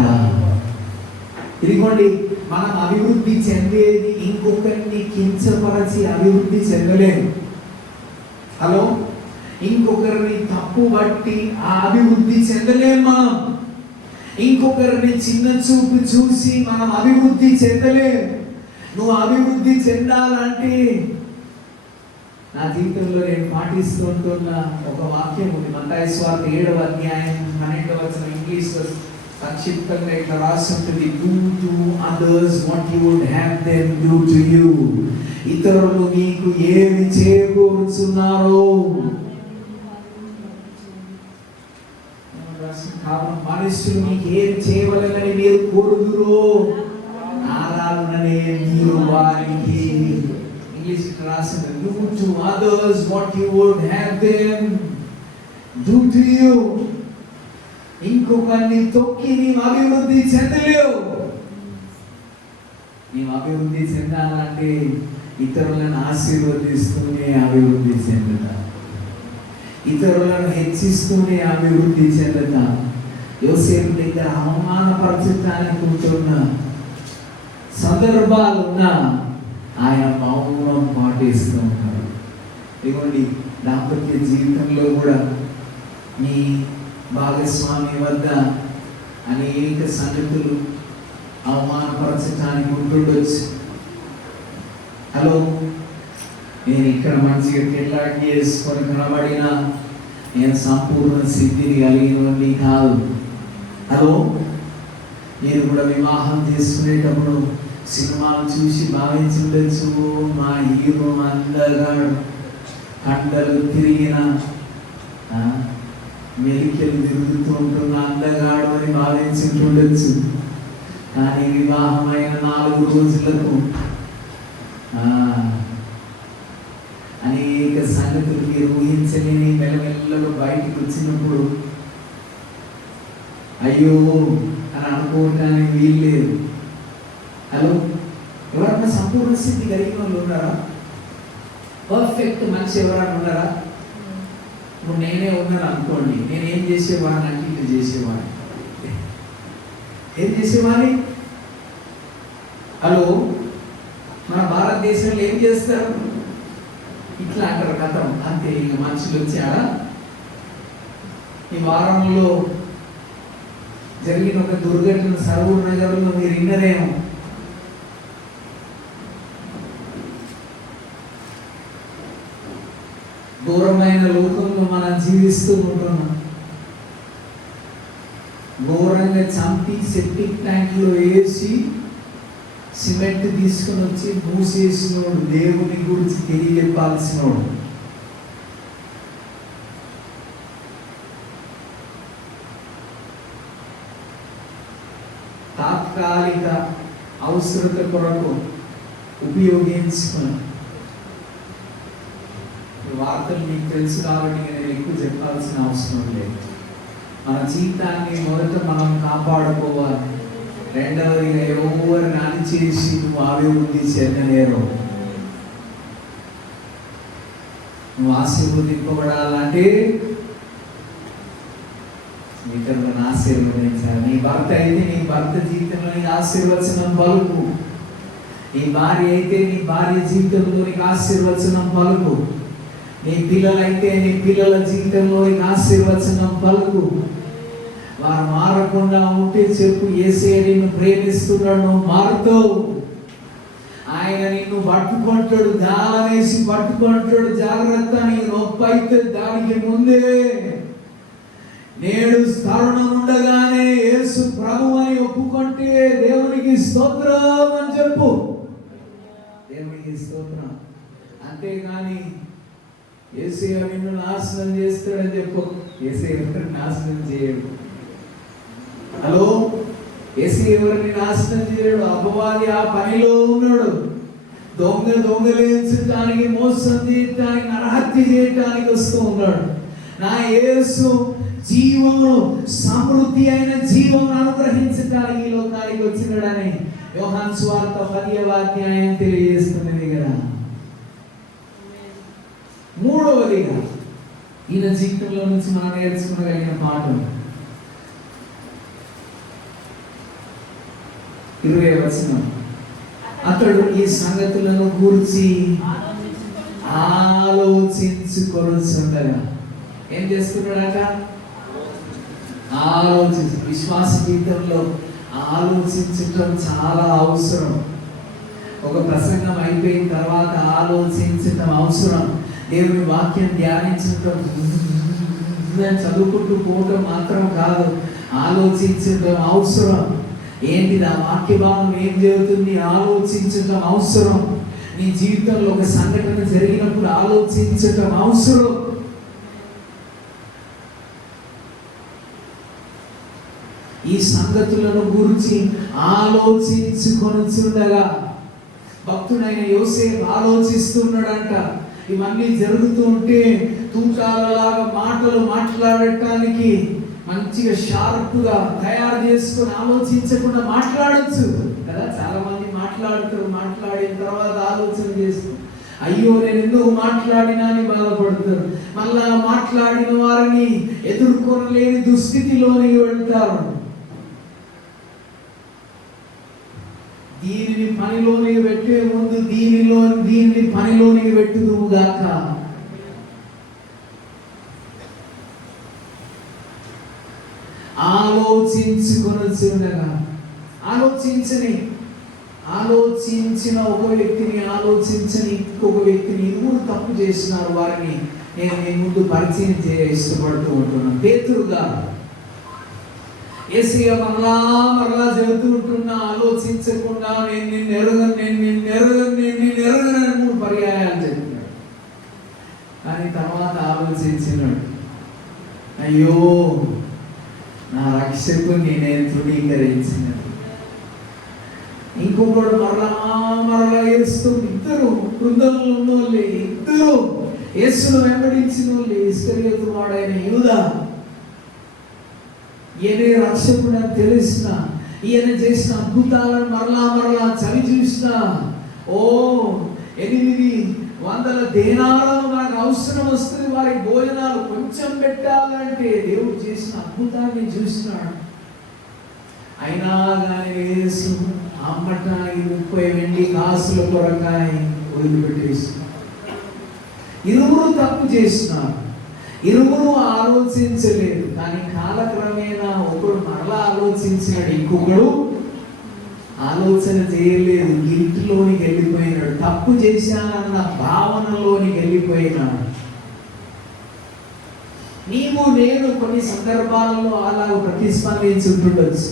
ఇదిగోండి, మనం అభివృద్ధి చెందేది ఇంకొకరిని కించపరచి అభివృద్ధి చెందలేము. హలో, ఇంకొకరిని తప్పు బట్టి ఆ అభివృద్ధి చెందలేము. మనం ఇంకొకరిని చిన్న చూపు చూసి మనం అభివృద్ధి చెందలేము. నువ్వు అభివృద్ధి చెందాలంటే నా జీవితంలో నేను పాటిస్తుంటున్న ఒక వాక్యం ఉంది. మత్తయి సువార్త 7వ అధ్యాయం 12వ వచనం. ఇంగ్లీష్లో సంక్షిప్తంగా ఇట్లా రాసి ఉంటుంది, do to others what you would have them do to you. ఇతరులు నీకు ఏమి చేయగోరుచున్నారో, మనుషులు మీకు ఏం చేయవలెనని మీరు కోరుదురో అలాగనే మీరు వారికి. ఇంగ్లీష్ రాసింది, do to others what you would have them do to you. ఇంకొకరిని తొక్కి నీవు అభివృద్ధి చెందలేవు. నీవు అభివృద్ధి చెందాలంటే ఇతరులను ఆశీర్వదిస్తూనే అభివృద్ధి చెందుతా, ఇతరులను హెచ్చిస్తూనే అభివృద్ధి చెందుతా. యోసేపు దగ్గర అవమానపరచడానికి ఉంటున్న సందర్భాలున్నా ఆయన మౌనం పాటిస్తూ ఉంటారు. ఇదిగోండి, దాంపత్య జీవితంలో కూడా మీ భాగస్వామి వద్ద అనేక సంగతులు అవమానపరచడానికి ఉంటుండొచ్చు. హలో, నేను ఇక్కడ మంచిగా పెళ్ళాడి చేసుకొని కనబడినా నేను సంపూర్ణ సిద్ధిని కలిగినవన్నీ కాదు. హలో, మీరు కూడా వివాహం చేసుకునేటప్పుడు సినిమాలు చూసి భావించుండొచ్చు, మా హీరో అందగాడు, కండలు తిరిగిన మెలికలు తిరుగుతూ ఉంటున్న అందగాడు అని భావించుంటుండొచ్చు. కానీ వివాహమైన 4 రోజులకు అనేక సంగతులు మీరు ఊహించలేని మెల్లమెల్లగా బయటికి వచ్చినప్పుడు అయ్యో అని అనుకోవటానికి వీల్లేదు. హలో, ఎవరన్నా సంపూర్ణ స్థితి కలిగిన వాళ్ళు ఉన్నారా? పర్ఫెక్ట్ మనిషి ఎవరన్నా ఉన్నారా? ఇప్పుడు నేనే ఉన్నాను అనుకోండి, నేనేం చేసేవాడిని అంటే ఇట్లా చేసేవాడిని. ఏం చేసేవాడిని? హలో, మన భారతదేశంలో ఏం చేస్తారు? ఇట్లా అంటారు, కథం అంతే. ఇక మనుషులు వచ్చాడా? ఈ వారంలో జరిగిన ఒక దుర్ఘటన సర్వూర్ నగరంలో మీరు విన్నరేమో. ఘోరమైన లోకంలో మనం జీవిస్తూ ఉంటున్నాం. ఘోరంగా చంపి సెప్టిక్ ట్యాంక్లో వేసి సిమెంట్ తీసుకుని వచ్చి మూసేసినోడు దేవుని గురించి తెలియజెప్పాల్సినోడు. తాత్కాలిక అవసరత కొరకు ఉపయోగించుకుని వార్తలు మీకు తెలుసు కాబట్టి నేను ఎక్కువ చెప్పాల్సిన అవసరం లేదు. మన జీవితాన్ని మొదట మనం కాపాడుకోవాలి. రెండవదిగా ఎవరిని అణిచేసి నువ్వు అభివృద్ధి చెందలేరు. నువ్వు ఆశీర్వదింపబడాలంటే ఇతరులను ఆశీర్వదించాలి. నీ భర్త అయితే నీ భర్త జీవితంలో నీకు ఆశీర్వచనం పలుకు. నీ భార్య అయితే నీ భార్య జీవితంలో నీకు ఆశీర్వచనం పలుకు. నీ పిల్లలైతే నీ పిల్లల జీవితంలో నీకు ఆశీర్వచనం పలుకు. వారు మారకుండా ఉంటే చెప్పు, యేసయ్య నిన్ను ప్రేమిస్తున్నాడు, నువ్వు మారుతావు. ఆయన నిన్ను పట్టుకుంటాడు, దాళమేసి పట్టుకుంటాడు. జాగ్రత్త, నీ నొప్పి అయితే దానికి ముందే నేడు తరుణం ఉండగానే యేసు ప్రభు అని ఒప్పుకుంటే దేవునికి స్తోత్రం అని చెప్పు. దేవునికి స్తోత్రం. అంతేగాని యేసయ్య నిన్ను నాశనం చేస్తాడని చెప్పు. యేసయ్య ఎవరిని నాశనం చేయడు. హలో, యేసయ్య ఎవరిని నాశనం చేయడు. అపవాది ఆ పనిలో ఉన్నాడు. దొంగలించడానికి, మోసం చేయటానికి, నరహత్య చేయటానికి వస్తూ ఉన్నాడు. నా యేసు జీవమును, సమృద్ధి అయిన జీవమును అనుగ్రహించడానికి ఈ లోకానికి వచ్చినాడని యోహాను సువార్త 10వ అధ్యాయం తెలియజేస్తున్నది కదా. మూడవదిగా ఈయన జీవితంలో నుంచి మనం నేర్చుకోగలిగిన పాఠం 20వ వచనం. అతడు ఈ సంగతులను గూర్చి ఆలోచించుకొనుచుండగా ఏం చేస్తున్నాడట? విశ్వాస జీవితంలో ఆలోచించటం చాలా అవసరం. ఒక ప్రసంగం అయిపోయిన తర్వాత ఆలోచించటం అవసరం. దేవుని వాక్యం ధ్యానించటం, చదువుకుంటూ పోవటం మాత్రం కాదు, ఆలోచించటం అవసరం. ఏంటిది ఆ వాక్య భాగం ఏం జరుగుతుంది? ఆలోచించటం అవసరం. నీ జీవితంలో ఒక సంఘటన జరిగినప్పుడు ఆలోచించటం అవసరం. ఈ సంగతులను గురించి ఆలోచించుకొనుచుండగా భక్తుడైన యోసేపు ఆలోచిస్తున్నాడంట. ఇవన్నీ జరుగుతూ ఉంటే తూటాలలాగా మాటలు మాట్లాడటానికి మంచిగా షార్ప్గా తయారు చేసుకుని ఆలోచించకుండా మాట్లాడచ్చు కదా. చాలా మంది మాట్లాడుతారు, మాట్లాడిన తర్వాత ఆలోచన చేస్తారు, అయ్యో నేను ఎందుకు మాట్లాడినా అని బాధపడతారు. మళ్ళా మాట్లాడిన వారిని ఎదుర్కొనలేని దుస్థితిలోని వెళ్తారు. దీనిని పనిలోనికి పెట్టే ముందు దీనిని పనిలోనికి పెట్టుదువు గాక. ఆలోచించుకొనుచుండగా ఆలోచించిన ఒక వ్యక్తిని ఆలోచించని ఇంకొక వ్యక్తిని ఇరువురు తప్పు చేసినారు. వారిని నేను మీ ముందు పరిచయం ఇష్టపడుతూ ఉంటున్నాను. పేతురుగా యేసయ్య మరలా చెబుతూ ఉంటున్నా, ఆలోచించకుండా నేను నిన్ను ఎరగనని 3 పర్యాయాలు చెప్పినాడు. కానీ తర్వాత ఆలోచించినాడు, అయ్యో నా రక్షకుని నేను తృణీకరించినది. ఇంకొకడు మరలా యేసు, ఇద్దరు బృందంలో ఉన్న వాళ్ళే, ఇద్దరు యేసును వెంబడించిన వాళ్ళే. ఇస్కరియోతు వాడైన యూదా, ఈయనే రక్షకుడు అని తెలిసిన, ఈయన చేసిన అద్భుతాలను మరలా చవి చూసిన, 800 దేనాలను మనకు అవసరం వస్తుంది, వారికి భోజనాలు కొంచెం పెట్టాలంటే దేవుడు చేసిన అద్భుతాన్ని చూసినాడు. అయినా కానీ యేసు అమ్మటానికి 30 వెండి కాసుల కొరకాయ వదిలిపెట్టేసి, ఇరువురు తప్పు చేసినారు, ఇరువురు ఆలోచించలేదు. కానీ కాలక్రమేణా ఒకడు మరలా ఆలోచించాడు, ఇంకొకడు ఆలోచన చేయలేదు. గిల్ట్లోనికి వెళ్ళిపోయినాడు, తప్పు చేశానన్న భావనలోనికి వెళ్ళిపోయినాడు. నీవు నేను కొన్ని సందర్భాలలో అలా ప్రతిస్పందించుంటుండొచ్చు.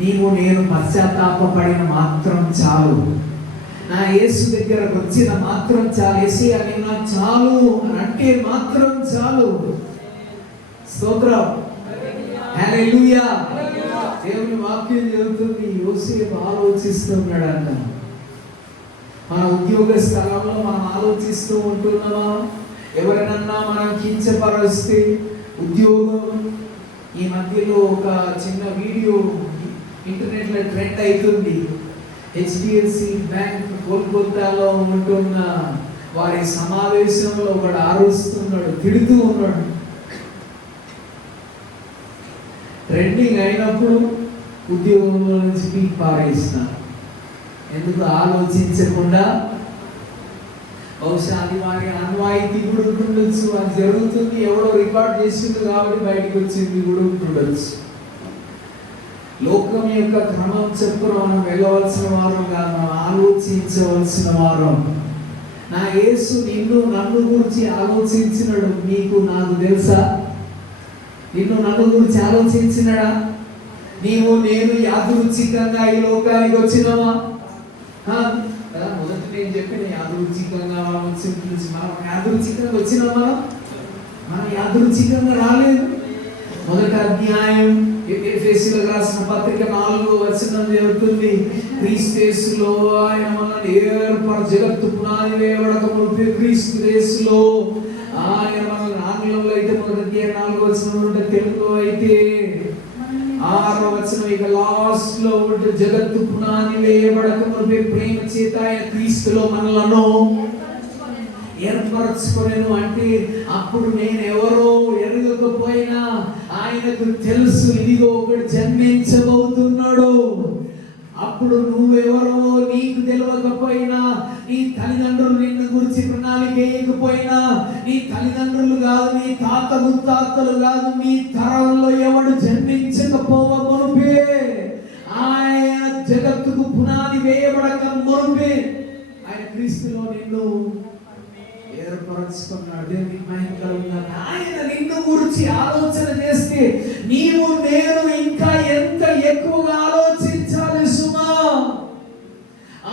నీవు నేను పశ్చాత్తాపడిన మాత్రం చాలు, నా యేసు దగ్గరకు వచ్చిన మాత్రం చాలు, యేసయ్య నీవు చాలు అని అంటే మాత్రం చాలు. స్తోత్రం, హల్లెలూయా. దేవుని వాక్యం చెబుతుంది, యోసేపు ఆలోచిస్తున్నాడంట. మన ఉద్యోగ స్థలంలో మనం ఆలోచిస్తూ ఉంటున్నామా? ఎవరినన్నా మనం కించపరిస్తే ఉద్యోగం, ఈ మధ్యలో ఒక చిన్న వీడియో ఇంటర్నెట్లో ట్రెండ్ అవుతుంది. హెచ్డిఎఫ్సి బ్యాంక్ కోల్కతాలో ఉంటున్న వారి సమావేశంలో ఒకడు ఆరోస్తున్నాడు, తిడుతూ ఉన్నాడు. ట్రెండింగ్ అయినప్పుడు ఉద్యోగంలో నుంచి పీక్ పారేస్తున్నారు. ఎందుకు ఆలోచించకుండా? బహుశా అది వారి అన్వాయితీ కూడా ఉంటుండొచ్చు, అది జరుగుతుంది, ఎవడో రికార్డ్ చేసింది కాబట్టి బయటకు వచ్చింది కూడా ఉంటుండొచ్చు. లోకం యొక్క క్రమం చెప్పున మనం వెళ్ళవలసిన వారం కాదు, మనం ఆలోచించవలసిన వారం. నా యేసు నన్ను గురించి ఆలోచించినాడు. నాకు తెలుసా? నన్ను గురించి ఆలోచించినాడా? నీవు నేను యాదృచ్ఛికంగా ఈ లోకానికి వచ్చినావా? మొదట నేను చెప్పిన యాదృచ్ఛికంగా మనం యాదృచ్ఛికంగా వచ్చినామా? మనం యాదృచ్ఛికంగా రాలేదు. మొదటి అధ్యాయం ఎఫెసీయులకు రాసిన పత్రిక 4వ వచనం చెబుతుంది, క్రీస్తు యేసులో ఆయన మనల్ని జగత్తు పునాది వేయబడక మునుపే క్రీస్తు యేసులో ఆయన మనల్ని, ఆంగ్లంలో అయితే మొదటి అధ్యాయం 4వ వచనం ఉంటే, తెలుగులో అయితే 6వ వచనం ఇక లాస్ట్ లో ఉంటే, జగత్తు పునాది వేయబడక మునుపే ప్రేమ చేత ఆయన క్రీస్తులో మనలను ఏర్పరచుకొనెను. అంటే అప్పుడు నేను ఎవరో ఎరగకపోయినా ఆయనకు తెలుసు, ఇదిగో ఒకడు జన్మించబోతున్నాడు. అప్పుడు నువ్వెవరో నీకు తెలియకపోయినా, నీ తల్లిదండ్రులు నిన్ను గురించి ప్రణాళిక వేయకపోయినా, నీ తల్లిదండ్రులు కాదు, నీ తాత ముత్తాతలు కాదు, మీ తరంలో ఎవడు జన్మించకపోవ మునుపే, ఆయన జగత్తుకు పునాది వేయబడక మునుపే ఆయన క్రీస్తులో నిన్ను ఏర్పరచుకున్నాడు. దేవునికి మహిమ కలుగుగాక. ఆయన నిన్ను గురించి ఆలోచన చేస్తే నీవు నేను ఇంకా ఎంత ఎక్కువగా ఆలోచించాలి సుమా.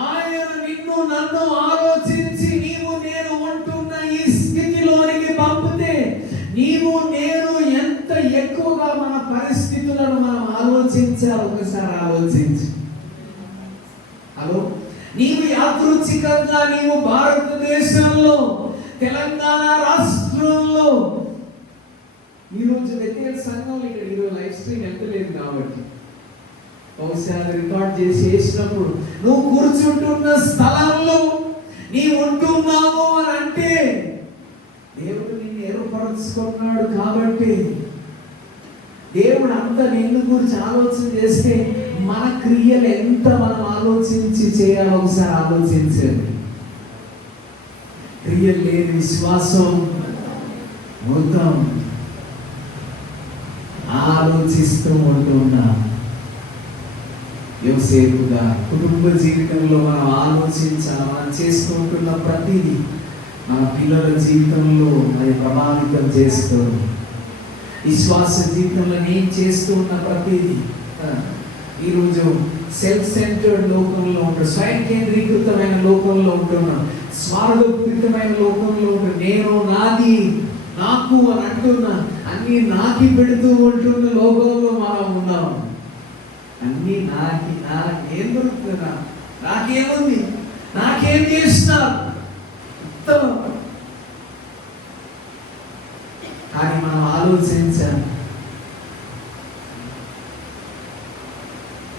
ఆయన నిన్ను నన్ను ఆలోచించి నీవు నేను ఉంటున్న ఈ స్థితిలోనికి పంపితే నీవు నేను ఎంత ఎక్కువగా మన పరిస్థితులను మనం ఆలోచించాలి. ఒకసారి ఆలోచించి, హలో, నీవు యాదృచ్ఛికంగా నీవు భారతదేశంలో తెలంగాణ రాష్ట్రంలో ఈరోజు వ్యక్తిగత సంఘంలో ఇక్కడ ఈరోజు లైవ్ స్ట్రీమ్ వెళ్తలేదు కాబట్టి బహుశా రికార్డ్ చేసి వేసినప్పుడు నువ్వు కూర్చుంటున్న స్థలంలో నీ ఉంటున్నావు అని అంటే దేవుడు నిన్ను ఏర్పరచుకున్నాడు. కాబట్టి దేవుడు అంత నిన్ను గురించి ఆలోచన చేస్తే మన క్రియలు ఎంత మనం ఆలోచించి చేయాలో ఒకసారి ఆలోచించండి. క్రియలు లేని విశ్వాసం మొత్తం ఆలోచిస్తూ ఉంటున్నా. యోసేపుగా కుటుంబ జీవితంలో మనం ఆలోచించాలి. మనం చేసుకుంటున్న ప్రతిదీ మన పిల్లల జీవితంలో అది ప్రభావితం చేస్తుంది. విశ్వాస జీవితంలో నేను చేస్తూ ఉన్న ప్రతిదీ ఈరోజు సెల్ఫ్ సెంటర్డ్ లోకంలో ఉంటున్నాం, స్వయం కేంద్రీకృతమైన లోకంలో ఉంటున్నాం, స్వార్థపూరితమైన లోకంలో ఉంటున్నాం. నేను, నాది, నాకు అని అంటున్నా, అన్ని నాకి పెడుతూ ఉంటున్న లోకంలో మనం ఉన్నాం. అన్ని నాకేం దొరుకుతున్నా, నాకేముంది, నాకేం చేస్తున్నారు కానీ మనం ఆలోచించాలి.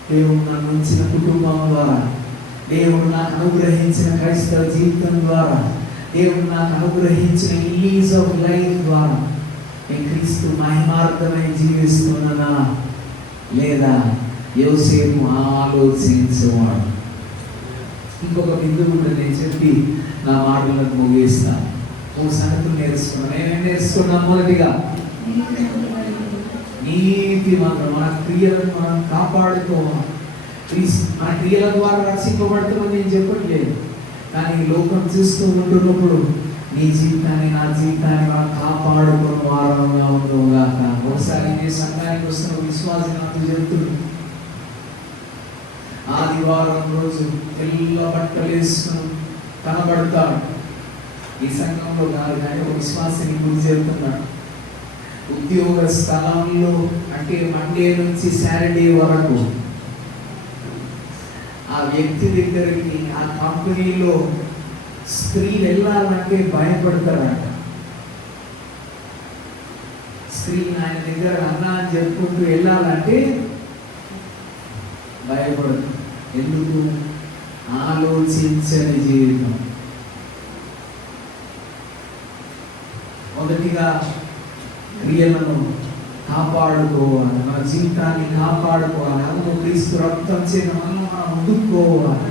దేవుడు నన్ను ఉంచిన కుటుంబం ద్వారా, దేవుడు నాకు అనుగ్రహించిన క్రైస్తవ జీవితం ద్వారా, దేవుడు నాకు అనుగ్రహించిన ఈజ్ ఆఫ్ లైఫ్ ద్వారా నేను క్రీస్తు మహిమార్థమై జీవిస్తున్నానా లేదా యోసేపు ఆలోచించేవాడు. ఇంకొక బిందువు కూడా నేను చెప్పి నా మాటలకు ముగిస్తాను. 3 సంగతులు నేర్చుకున్నాను. నేనేం నేర్చుకున్నాను? మొదటిగా నీతి మంత్రం. మన క్రియలను మనం కాపాడుకోవాలి. మన క్రియల ద్వారా రక్షింపబడుతున్నాం నేను చెప్పట్లేదు, కానీ లోకం చూస్తూ ఉంటున్నప్పుడు నీ జీవితాన్ని, నా జీవితాన్ని మనం కాపాడుకున్న వారంగా ఉందాక. ఒకసారి నేను సంఘానికి వస్తున్న విశ్వాసం నాకు చెప్తుంది, ఆదివారం రోజు తెల్ల బట్టలు వేసుకుని కనబడతాడు. ఈ సంఘంలో కాదు కానీ ఒక విశ్వాసాన్ని గురి చేస్తున్నాడు. ఉద్యోగ స్థలంలో అంటే మండే నుంచి సాటర్డే వరకు ఆ వ్యక్తి దగ్గరికి, ఆ కంపెనీలో స్త్రీలు వెళ్ళాలంటే భయపడతారంట. స్త్రీని ఆయన దగ్గర అన్నా అని చెప్పుకుంటూ వెళ్ళాలంటే భయపడదు. ఎందుకు? ఆలోచించని జీవితం. మొదటిగా క్రియలను కాపాడుకోవాలి, మన జీవితాన్ని కాపాడుకోవాలి. అందులో క్రీస్తు రక్తం చేత మనం ముందుకోవాలి.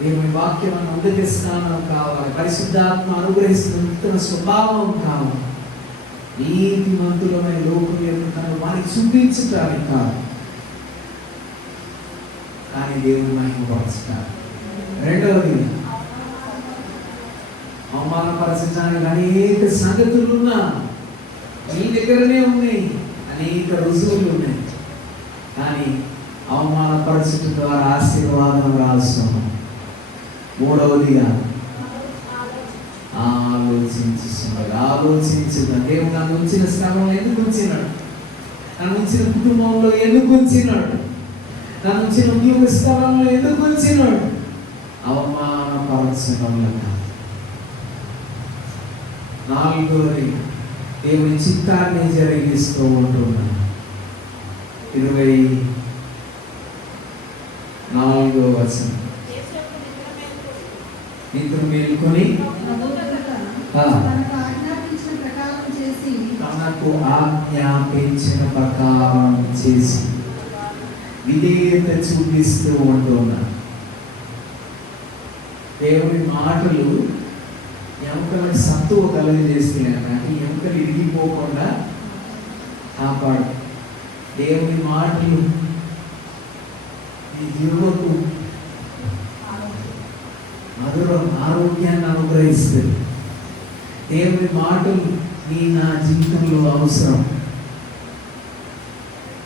దేవుని వాక్యం మొదటి స్నానం కావాలి, పరిశుద్ధాత్మ అనుగ్రహిస్తున్న స్వభావం కావాలి. నీతిమంతులమైన లోకం యొక్క వారికి చూపించటానికి కాదు, కానీ దేవుని మహిమపరచుతారు. రెండవది, అవమానపరచడానికి అనేక సంగతులున్నా నీ దగ్గరనే ఉన్నాయి, అనేక రుజువులు ఉన్నాయి, కానీ అవమానపరచడం ద్వారా ఆశీర్వాదం రాల్సిన. మూడవదిగా ఆలోచించుదాం. దేవుడు నన్ను ఉంచిన స్థలంలో ఎందుకు ఉంచినాడు, నన్ను ఉంచిన కుటుంబంలో ఎందుకు ఉంచినాడు, నన్ను ఉంచిన ఉద్యోగ స్థలంలో ఎందుకు ఉంచినాడు? అవమానపరచడం. నాలుగవది, దేవుని చిత్తాన్ని జరిగిస్తూ ఉంటున్నాను. 24వ వచనం, నిద్ర మేలుకొని తనకు ఆజ్ఞాపించిన ప్రకారం చేసి విధేయత చూపిస్తూ ఉంటున్నాను. దేవుని మాటలు ఎముకలకు సత్తువ కలుగజేస్తున్నాయి, కానీ ఎముకలు ఇరిగిపోకుండా కాపాడు. దేవుని మాటలు ఈ జీవకు మధురం ఆరోగ్యాన్ని అనుగ్రహిస్తుంది. దేవుని మాటలు నా జీవితంలో అవసరం.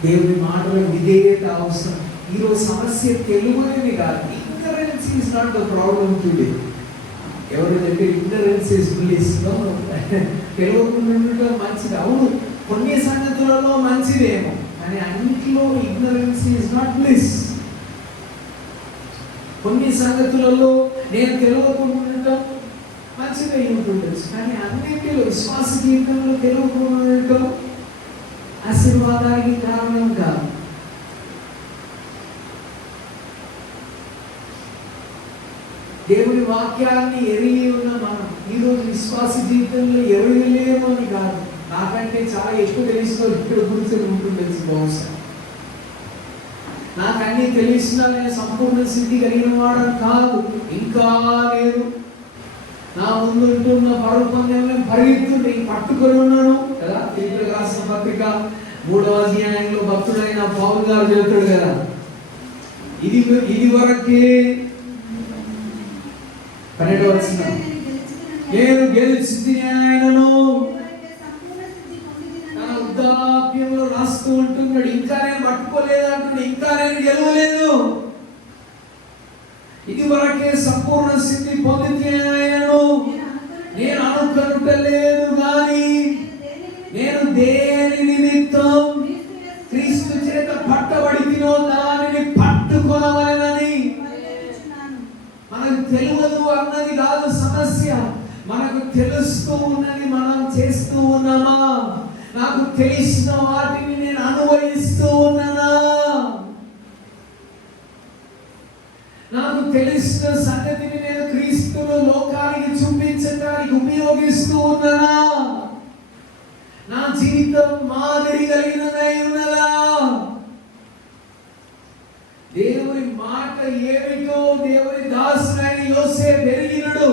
దేవుని మాటల విధేయత అవసరం. ఈరోజు సమస్య తెలుగునేది కాదు. ignorance is not the problem today. ఎవరు చెప్పి ignorance is bliss. తెలియకుండా మంచిది. అవును, కొన్ని సంగతులలో మంచిదేమో, కానీ అన్నింటిలో ignorance is not bliss. కొన్ని సంగతులలో నేను తెలియకుండా మంచిగా ఉంటుండొచ్చు, కానీ అన్నింటిలో విశ్వాస జీవితంలో తెలియకుండా ఆశీర్వాదానికి కారణం కాదు. దేవుని వాక్యాన్ని ఎరిగి ఉన్న మనం ఈరోజు విశ్వాస జీవితంలో ఎరగలేము అని కాదు, నాకంటే చాలా ఎక్కువ తెలుసుకో ఇక్కడ కూర్చొని ఉంటుండొచ్చు. బహుశా నాకు అన్ని తెలిసినా నేను సంపూర్ణ స్థితి కలిగిన వాడు కాదు, ఇంకా నేను నా ముందు ఉంటున్న పరుగు పందెంలో పరిగెత్తుంటే పట్టుకొని ఉన్నాను కదా. ఫిలిప్పీయులకు రాసిన పత్రిక 3వ అధ్యాయంలో భక్తుడైన పౌలు గారు చెబుతాడు కదా, ఇది వరకే 12వ వచనం, నేను గెలిచి ఆయనను తన వృద్ధాప్యంలో రాస్తూ ఉంటున్నాడు. ఇంకా నేను పట్టుకోలేదు అంటున్నాడు, ఇంకా నేను గెలవలేదు. ఇది వరకే సంపూర్ణ సిద్ధి పొందితే ఆయనను నేను అనుకొనుటలేదు గాని నేను దేని నిమిత్తం క్రీస్తు చేత పట్టబడితినో దానిని పట్టుకొనవలెనని. మనకు తెలియదు అన్నది కాదు సమస్య, మనకు తెలుస్తూ ఉన్నది మనం చేస్తూ ఉన్నామా? నాకు తెలిసిన వాటిని నేను అనుభవిస్తూ ఉన్నానా? నాకు తెలిసిన సంగతిని నేను క్రీస్తును లోకానికి చూపించడానికి ఉపయోగిస్తూ ఉన్నానా? నా జీవితం మాదిరి కలిగినదై ఉన్నదా? దేవుని మాట ఏమిటో దేవుని దాసుడైన యోసేపు ఎరిగినడు.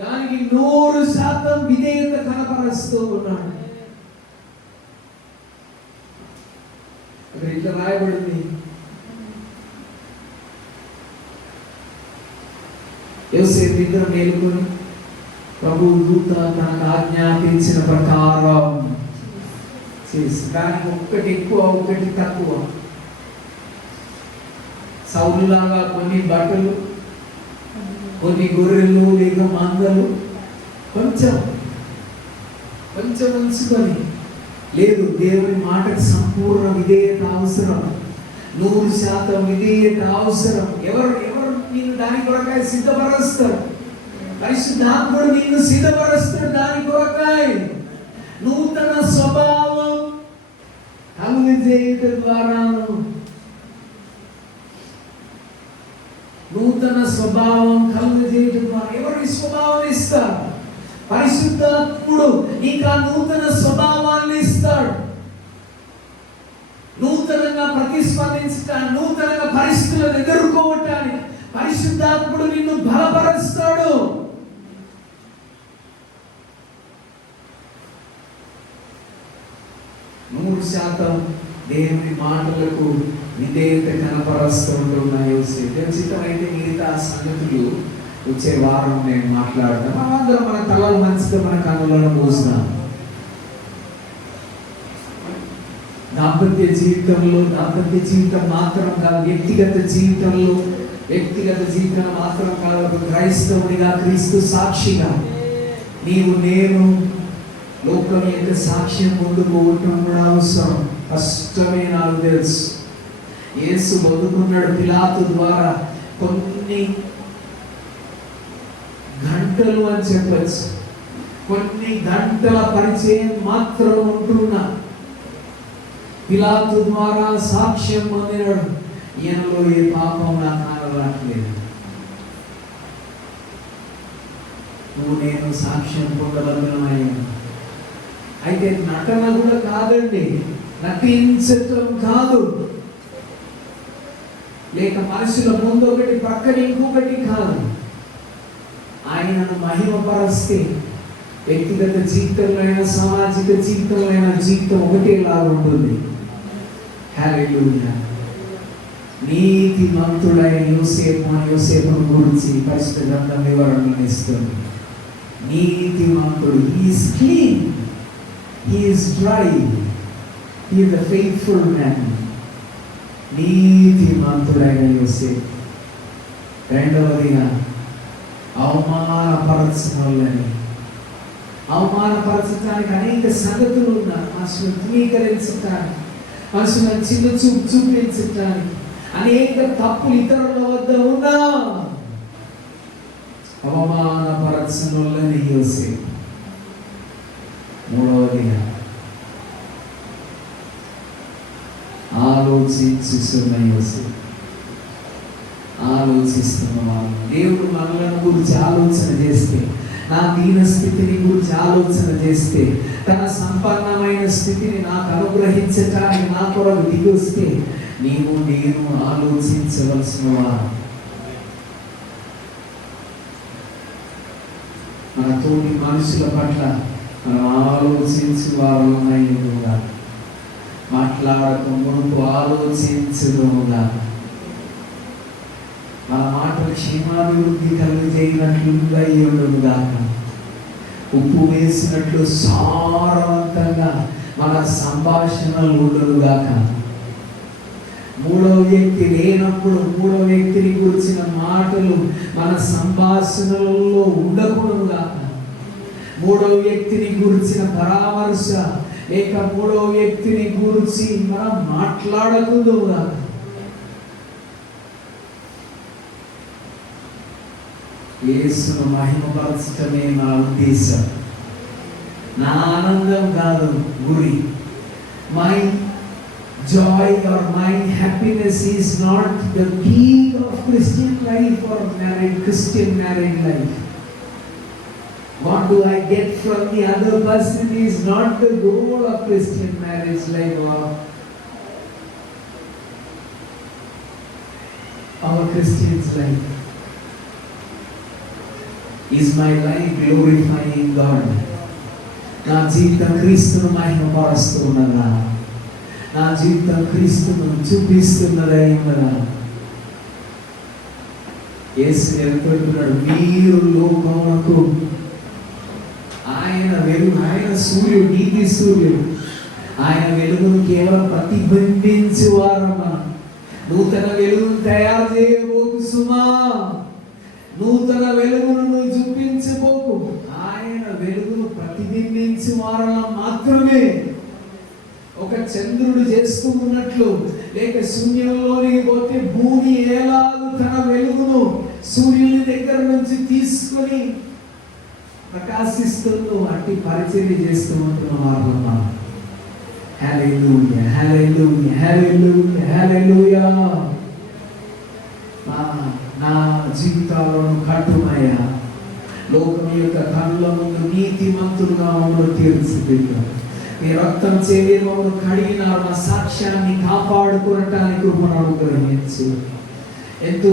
దానికి 100% విధేయత కనపరుస్తూ ఉన్నాడు. అక్కడ ఇట్లా రాయబడింది, యోసేపు నిద్ర మేలుకొని ప్రభు దూత తనకు ఆజ్ఞాపించిన ప్రకారం చేసి, దానికి ఒక్కటి ఎక్కువ ఒకటి తక్కువ. సౌలులాగా కొన్ని బట్టలు, కొన్ని గొర్రెలు లేక మందలు కొంచెం ఉంచుకొని, లేదు దేవుని మాటకు సంపూర్ణ విధేయత అవసరం, 100% విధేయత అవసరం. ఎవరు నిన్ను దాని కొరకాయ సిద్ధపరుస్తారు? పరిశుద్ధాత్ముడు నిన్ను సిద్ధపరుస్తాడు దాని కొరకాయ. నూతన స్వభావం కలుగజేయుట ద్వారాను, నూతన స్వభావం కలుగజేయుట ద్వారా. ఎవరు స్వభావం ఇస్తారు? పరిశుద్ధాత్ముడు నీకు ఆ నూతన స్వభావాన్ని ఇస్తాడు. నూతనంగా ప్రతిస్పందించడానికి, నూతనంగా పరిస్థితులను ఎదుర్కోవటానికి పరిశుద్ధాత్ముడు నిన్ను బలపరుస్తాడు. శాతం దేవుని మాటలకు విధేయత కనపరుస్తూ ఉంటున్న యోసేపు. ఖచ్చితమైతే మిగతా సంగతులు వచ్చే వారం నేను మాట్లాడతాను. మనందరం మన తలలు మంచిగా మన కన్నులను మూసినాం. దాంపత్య జీవితం మాత్రం కాదు, వ్యక్తిగత జీవితం మాత్రం కాదు. క్రైస్తవునిగా, క్రీస్తు సాక్షిగా నీవు నేను లోకం యొక్క సాక్ష్యం ముందు పోవటం కూడా అవసరం. కష్టమే నాకు తెలుసు. యేసు బతుకున్నాడు పిలాతు ద్వారా కొన్ని గంటలు అని చెప్పచ్చు, కొన్ని గంటల పరిచయం మాత్రం ఉంటున్నా పిలాతు ద్వారా సాక్ష్యం పొందినాడు. ఈయనలో ఏ పాపం నాకు కానరాట్లేదు. నువ్వు నేను సాక్ష్యం పొందగలమయ్యాను. అయితే నటన కూడా కాదండి, నటించటం కాదు, లేక మనుషుల ముందు ఒకటి పక్కన ఇంకొకటి కాదు. ఆయనను మహిమపరిస్తే వ్యక్తిగత జీవితంలో అయినా సామాజిక జీవితంలో అయినా జీవితం ఒకటేలాగా ఉంటుంది. హల్లెలూయా. నీతిమంతుడైన యోసేపును గురించి పరిశుద్ధ గ్రంథం వివరణను ఇస్తుంది. నీతిమంతుడు, he is clean, he is dry, he is a faithful man. నీతిమంతుడైన యోసేపు. రెండవదిగా అవమానపరచడానికి అనేక సంగతులు ఉన్నాయి. మనుషులను ధృవీకరించడానికి, మనుషులను చిన్న చూపు చూపించడానికి అనేక తప్పులు ఇతరుల వద్ద ఉన్నా అవమానపరచనులని యోసేపు. మూడవదిగా ఆలోచించుతున్న యోసేపు. ఆలోచిస్తున్న వాళ్ళు, దేవుడు మనలను గురించి ఆలోచన చేస్తే, నా దీన స్థితిని గురించి ఆలోచన చేస్తే, తన సంపన్నమైన స్థితిని నాకు అనుగ్రహించటానికి నా కొరకు దిగొస్తే నీవు నేను ఆలోచించవలసిన వారు. మన తోటి మనుషుల పట్ల మనం ఆలోచించు వారుగా, మాట్లాడక మునుపు ఆలోచించుగా. మన మాటలు క్షేమాభివృద్ధి కలుగజేయనట్లుగా ఇవ్వడం గాక. ఉప్పు వేసినట్లు సారవంతంగా మన సంభాషణలు ఉండదు గాక. మూడవ వ్యక్తి లేనప్పుడు మూడవ వ్యక్తిని గురించిన మాటలు మన సంభాషణలలో ఉండకూడదు గాక. మూడవ వ్యక్తిని గురించిన పరామర్శ లేక మూడవ వ్యక్తిని గురించి మనం మాట్లాడకూడదు గాక. యేసును మహిమపరచటమే నా ఉద్దేశం, నా ఆనందం కాదు గురి. My joy or my happiness is not the key of Christian life or Christian married life. What do I get from the other person is not the goal of Christian marriage life or our Christian's life. Is my life glorifying God? నా జీవితం క్రీస్తును మహిమపరుస్తున్నదా? నా జీవితం క్రీస్తును చూపిస్తున్నదై ఉన్నదా? యేసు ఏర్పడుతున్నాడు, మీరు లోకమునకు ఆయన వెలుగు, ఆయన సూర్యుడు, నీతి సూర్యుడు. ఆయన వెలుగును కేవలం ప్రతిబింబించేవారమ్మా. నూతన వెలుగును తయారు చేయబోకు సుమా, నూతన వెలుగును నువ్వు చూపించబోకు. ఆయన వెలుగును ప్రతిబింబించే వారలా మాత్రమే. ఒక చంద్రుడు చేస్తూ ఉన్నట్లు లేక శూన్యంలోనికి పోతే భూమి ఎలాగూ తన వెలుగును సూర్యుని దగ్గర నుంచి తీసుకొని ప్రకాశిస్తుందో అట్టి పరిచర్య చేస్తూ ఉంటున్న వారమ్మా. హల్లెలూయా, హల్లెలూయా, హల్లెలూయా, హల్లెలూయా. నా జీవితాలను కట్టుమయ్యా. లోకం యొక్క కళ్ళ ముందు నీతిమంతులుగా మమ్మల్ని తీర్చిదిద్దాం. మీ రక్తం చేరి మమ్మల్ని కడిగినారు. మా సాక్ష్యాన్ని కాపాడుకోవటానికి కృపను అనుగ్రహించు. ఎంతో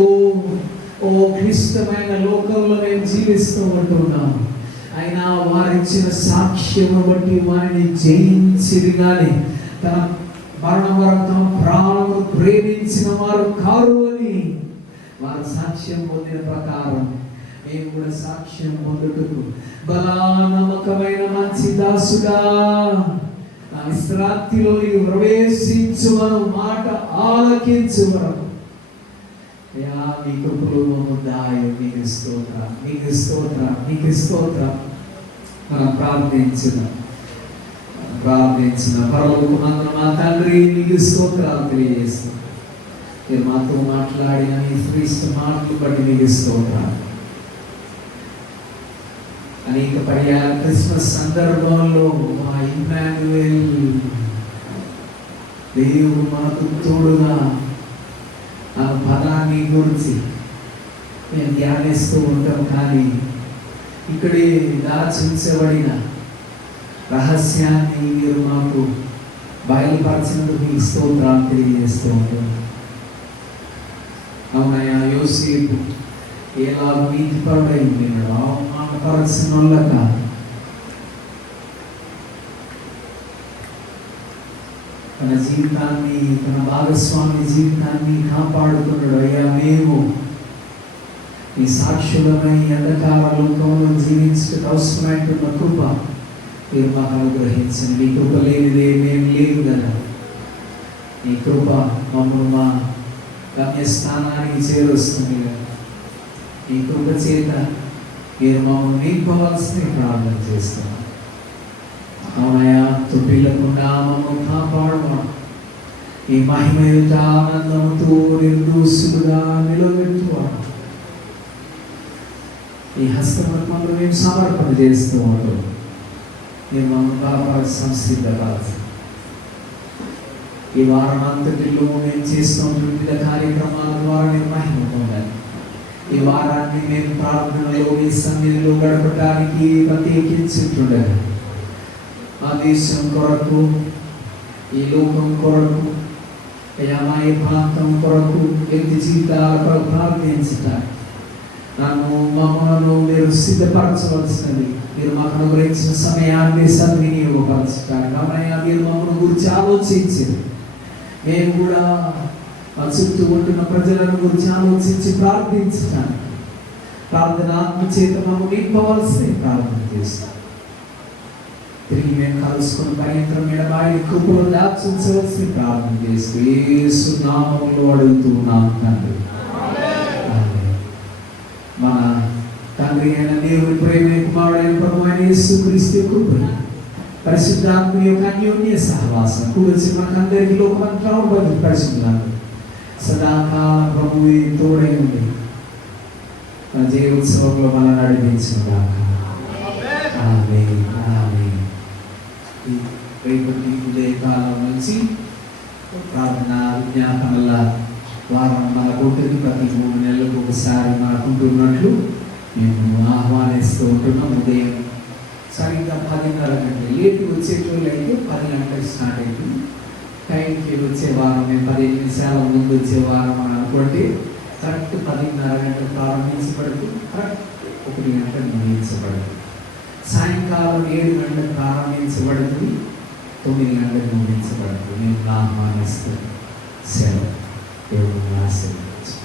క్లిష్టమైన లోకంలో మేము జీవిస్తూ ఉంటున్నాం. అయినా వారిచ్చిన సాక్ష్యము బట్టి వారిని జయించిరి కానీ తన మరణం వరకు తమ ప్రాణమును ప్రేమించిన వారు కారు అని వారు సాక్ష్యం పొందిన ప్రకారం మేము కూడా సాక్ష్యం పొందుటకు బలా నమ్మకమైన మంచి దాసుడా నా విశ్రాంతిలో ప్రవేశించువను, మాట ఆలకించువను. మీ కృపలో దాయం. నీకు స్తోత్రం, నీకు స్తోత్రం, నీకు స్తోత్రం. మనం ప్రార్థించిన పరలోకమందున మా తండ్రి నీకు స్తోత్రాలు తెలియజేస్తున్నాం. మీరు మాతో మాట్లాడిన మీ క్రీస్తు మాటలు బట్టి నీకు స్తోత్రాలు. అనేక పర్యాయ క్రిస్మస్ సందర్భంలో మా ఇమ్మాన్యుయేల్ దేవుడు మనకు తోడుగా ఆ పదాన్ని గురించి మేము ధ్యానిస్తూ ఉంటాం. కానీ ఇక్కడే దాచించబడిన రహస్యాన్ని మీరు మాకు బయలుపరిచినందుకు మీకు స్తోత్రాలు తెలియజేస్తూ ఉంటాం. అవునయ్యా, యోసేపు ఎలా నీతిపరుడై ఉన్నాడు, అవమానపరచిన వల్ల కాదు. తన జీవితాన్ని, తన భాగస్వామి జీవితాన్ని కాపాడుకున్నాడు. అయ్యా, మేము ఈ సాక్షులమై అంధకార లోకంలో జీవించడానికి అవసరమైనటువంటి కృప మీరు మాకు అనుగ్రహించండి. మీ కృప లేనిదే మేము లేవు కదా. ఈ కృప మమ్మల్ని మా గమ్యస్థానానికి చేరుస్తుంది కదా. ఈ కృప చేత మీరు మమ్మల్ని నింపవలసిన ప్రార్థన చేస్తున్నాం. అవునయా, తొట్టిల్లకుండా మమ్మల్ని కాపాడమా. ఈ మహిమయుత ఆనందంతో నిర్దోషులుగా నిలబెట్టువాడు. ఈ హస్తమర్పణలు మేము సమర్పణ చేస్తూ ఉంటాం. మీరు మమ్మల్ని బలపరచ సంసిద్ధపరచు. ఈ వారం అంతటిలో మేము చేస్తున్న వివిధ కార్యక్రమాల ద్వారా మీరు మహిమ పొందాలి. ఈ వారాన్ని మేము ప్రార్థనలో మీ సన్నిధిలో గడపడానికి ప్రత్యేకించుండగా మా దేశం కొరకు, ఈ లోకం కొరకు, మా ఈ ప్రాంతం కొరకు, వ్యక్తి జీవితాల కొరకు ప్రార్థించటానికి మమ్మల్ని మీరు సిద్ధపరచవలసినది. మీరు మాకు అనుగ్రహించిన సమయాన్ని సద్వినియోగపరచడానికి అమ్మయ్య మీరు మమ్మల్ని గురించి ఆలోచించింది. మేము కూడా మన చుట్టూ ఉంటున్న ప్రజలను గురించి ఆలోచించి ప్రార్థించడానికి ప్రార్థన ఆత్మ చేత మనం నింపవలసి ప్రార్థన చేస్తాం. తిరిగి మేము కలుసుకున్న పర్యంతరం ఎడబాయి కృపలో దాచించవలసి ప్రార్థన చేస్తూ యేసు నామములో అడుగుతున్నాం తండ్రి. ఆమేన్. మన తండ్రి అయిన దేవుని ప్రేమ, కుమారుడైన ప్రభువైన యేసుక్రీస్తు కృప, పరిశుద్ధాత్మ యొక్క అన్యోన్య సహవాసం కూర్చి మనకందరికీ లోకమంతా ఉండదు. పరిశుద్ధాత్మ సదాకాలం ప్రభువే తోడై ఉండి మన జీవోత్సవంలో మనం నడిపించుగాక. ఆమేన్. ఆమేన్. ఈ రేపటి ఉదయకాలం నుంచి ప్రార్థన విజ్ఞాపనల వారం మనకుంటుంది. ప్రతి 3 నెలలకు ఒకసారి మనకుంటున్నట్లు మేము ఆహ్వానిస్తూ ఉంటున్నాం. ఉదయం సరిగ్గా 10:30 గంటలు, లేట్ వచ్చేటోళ్ళు అయితే 10 గంటలకు స్టార్ట్ అవుతుంది. టైంకి వచ్చే వారం, మేము 15 నిమిషాల ముందు వచ్చే వారం అని అనుకోండి. కరెక్ట్ 10:30 గంటలు ప్రారంభించబడుతూ కరెక్ట్ 1 గంటకు ముగించబడుతుంది. సాయంకాలం 7 గంటలకు ప్రారంభించబడుతుంది, 9 గంటలకు ముగించబడుతుంది. మేము ఆహ్వానిస్తూ సెలవు. దేవుడు ఆశీర్వదించు.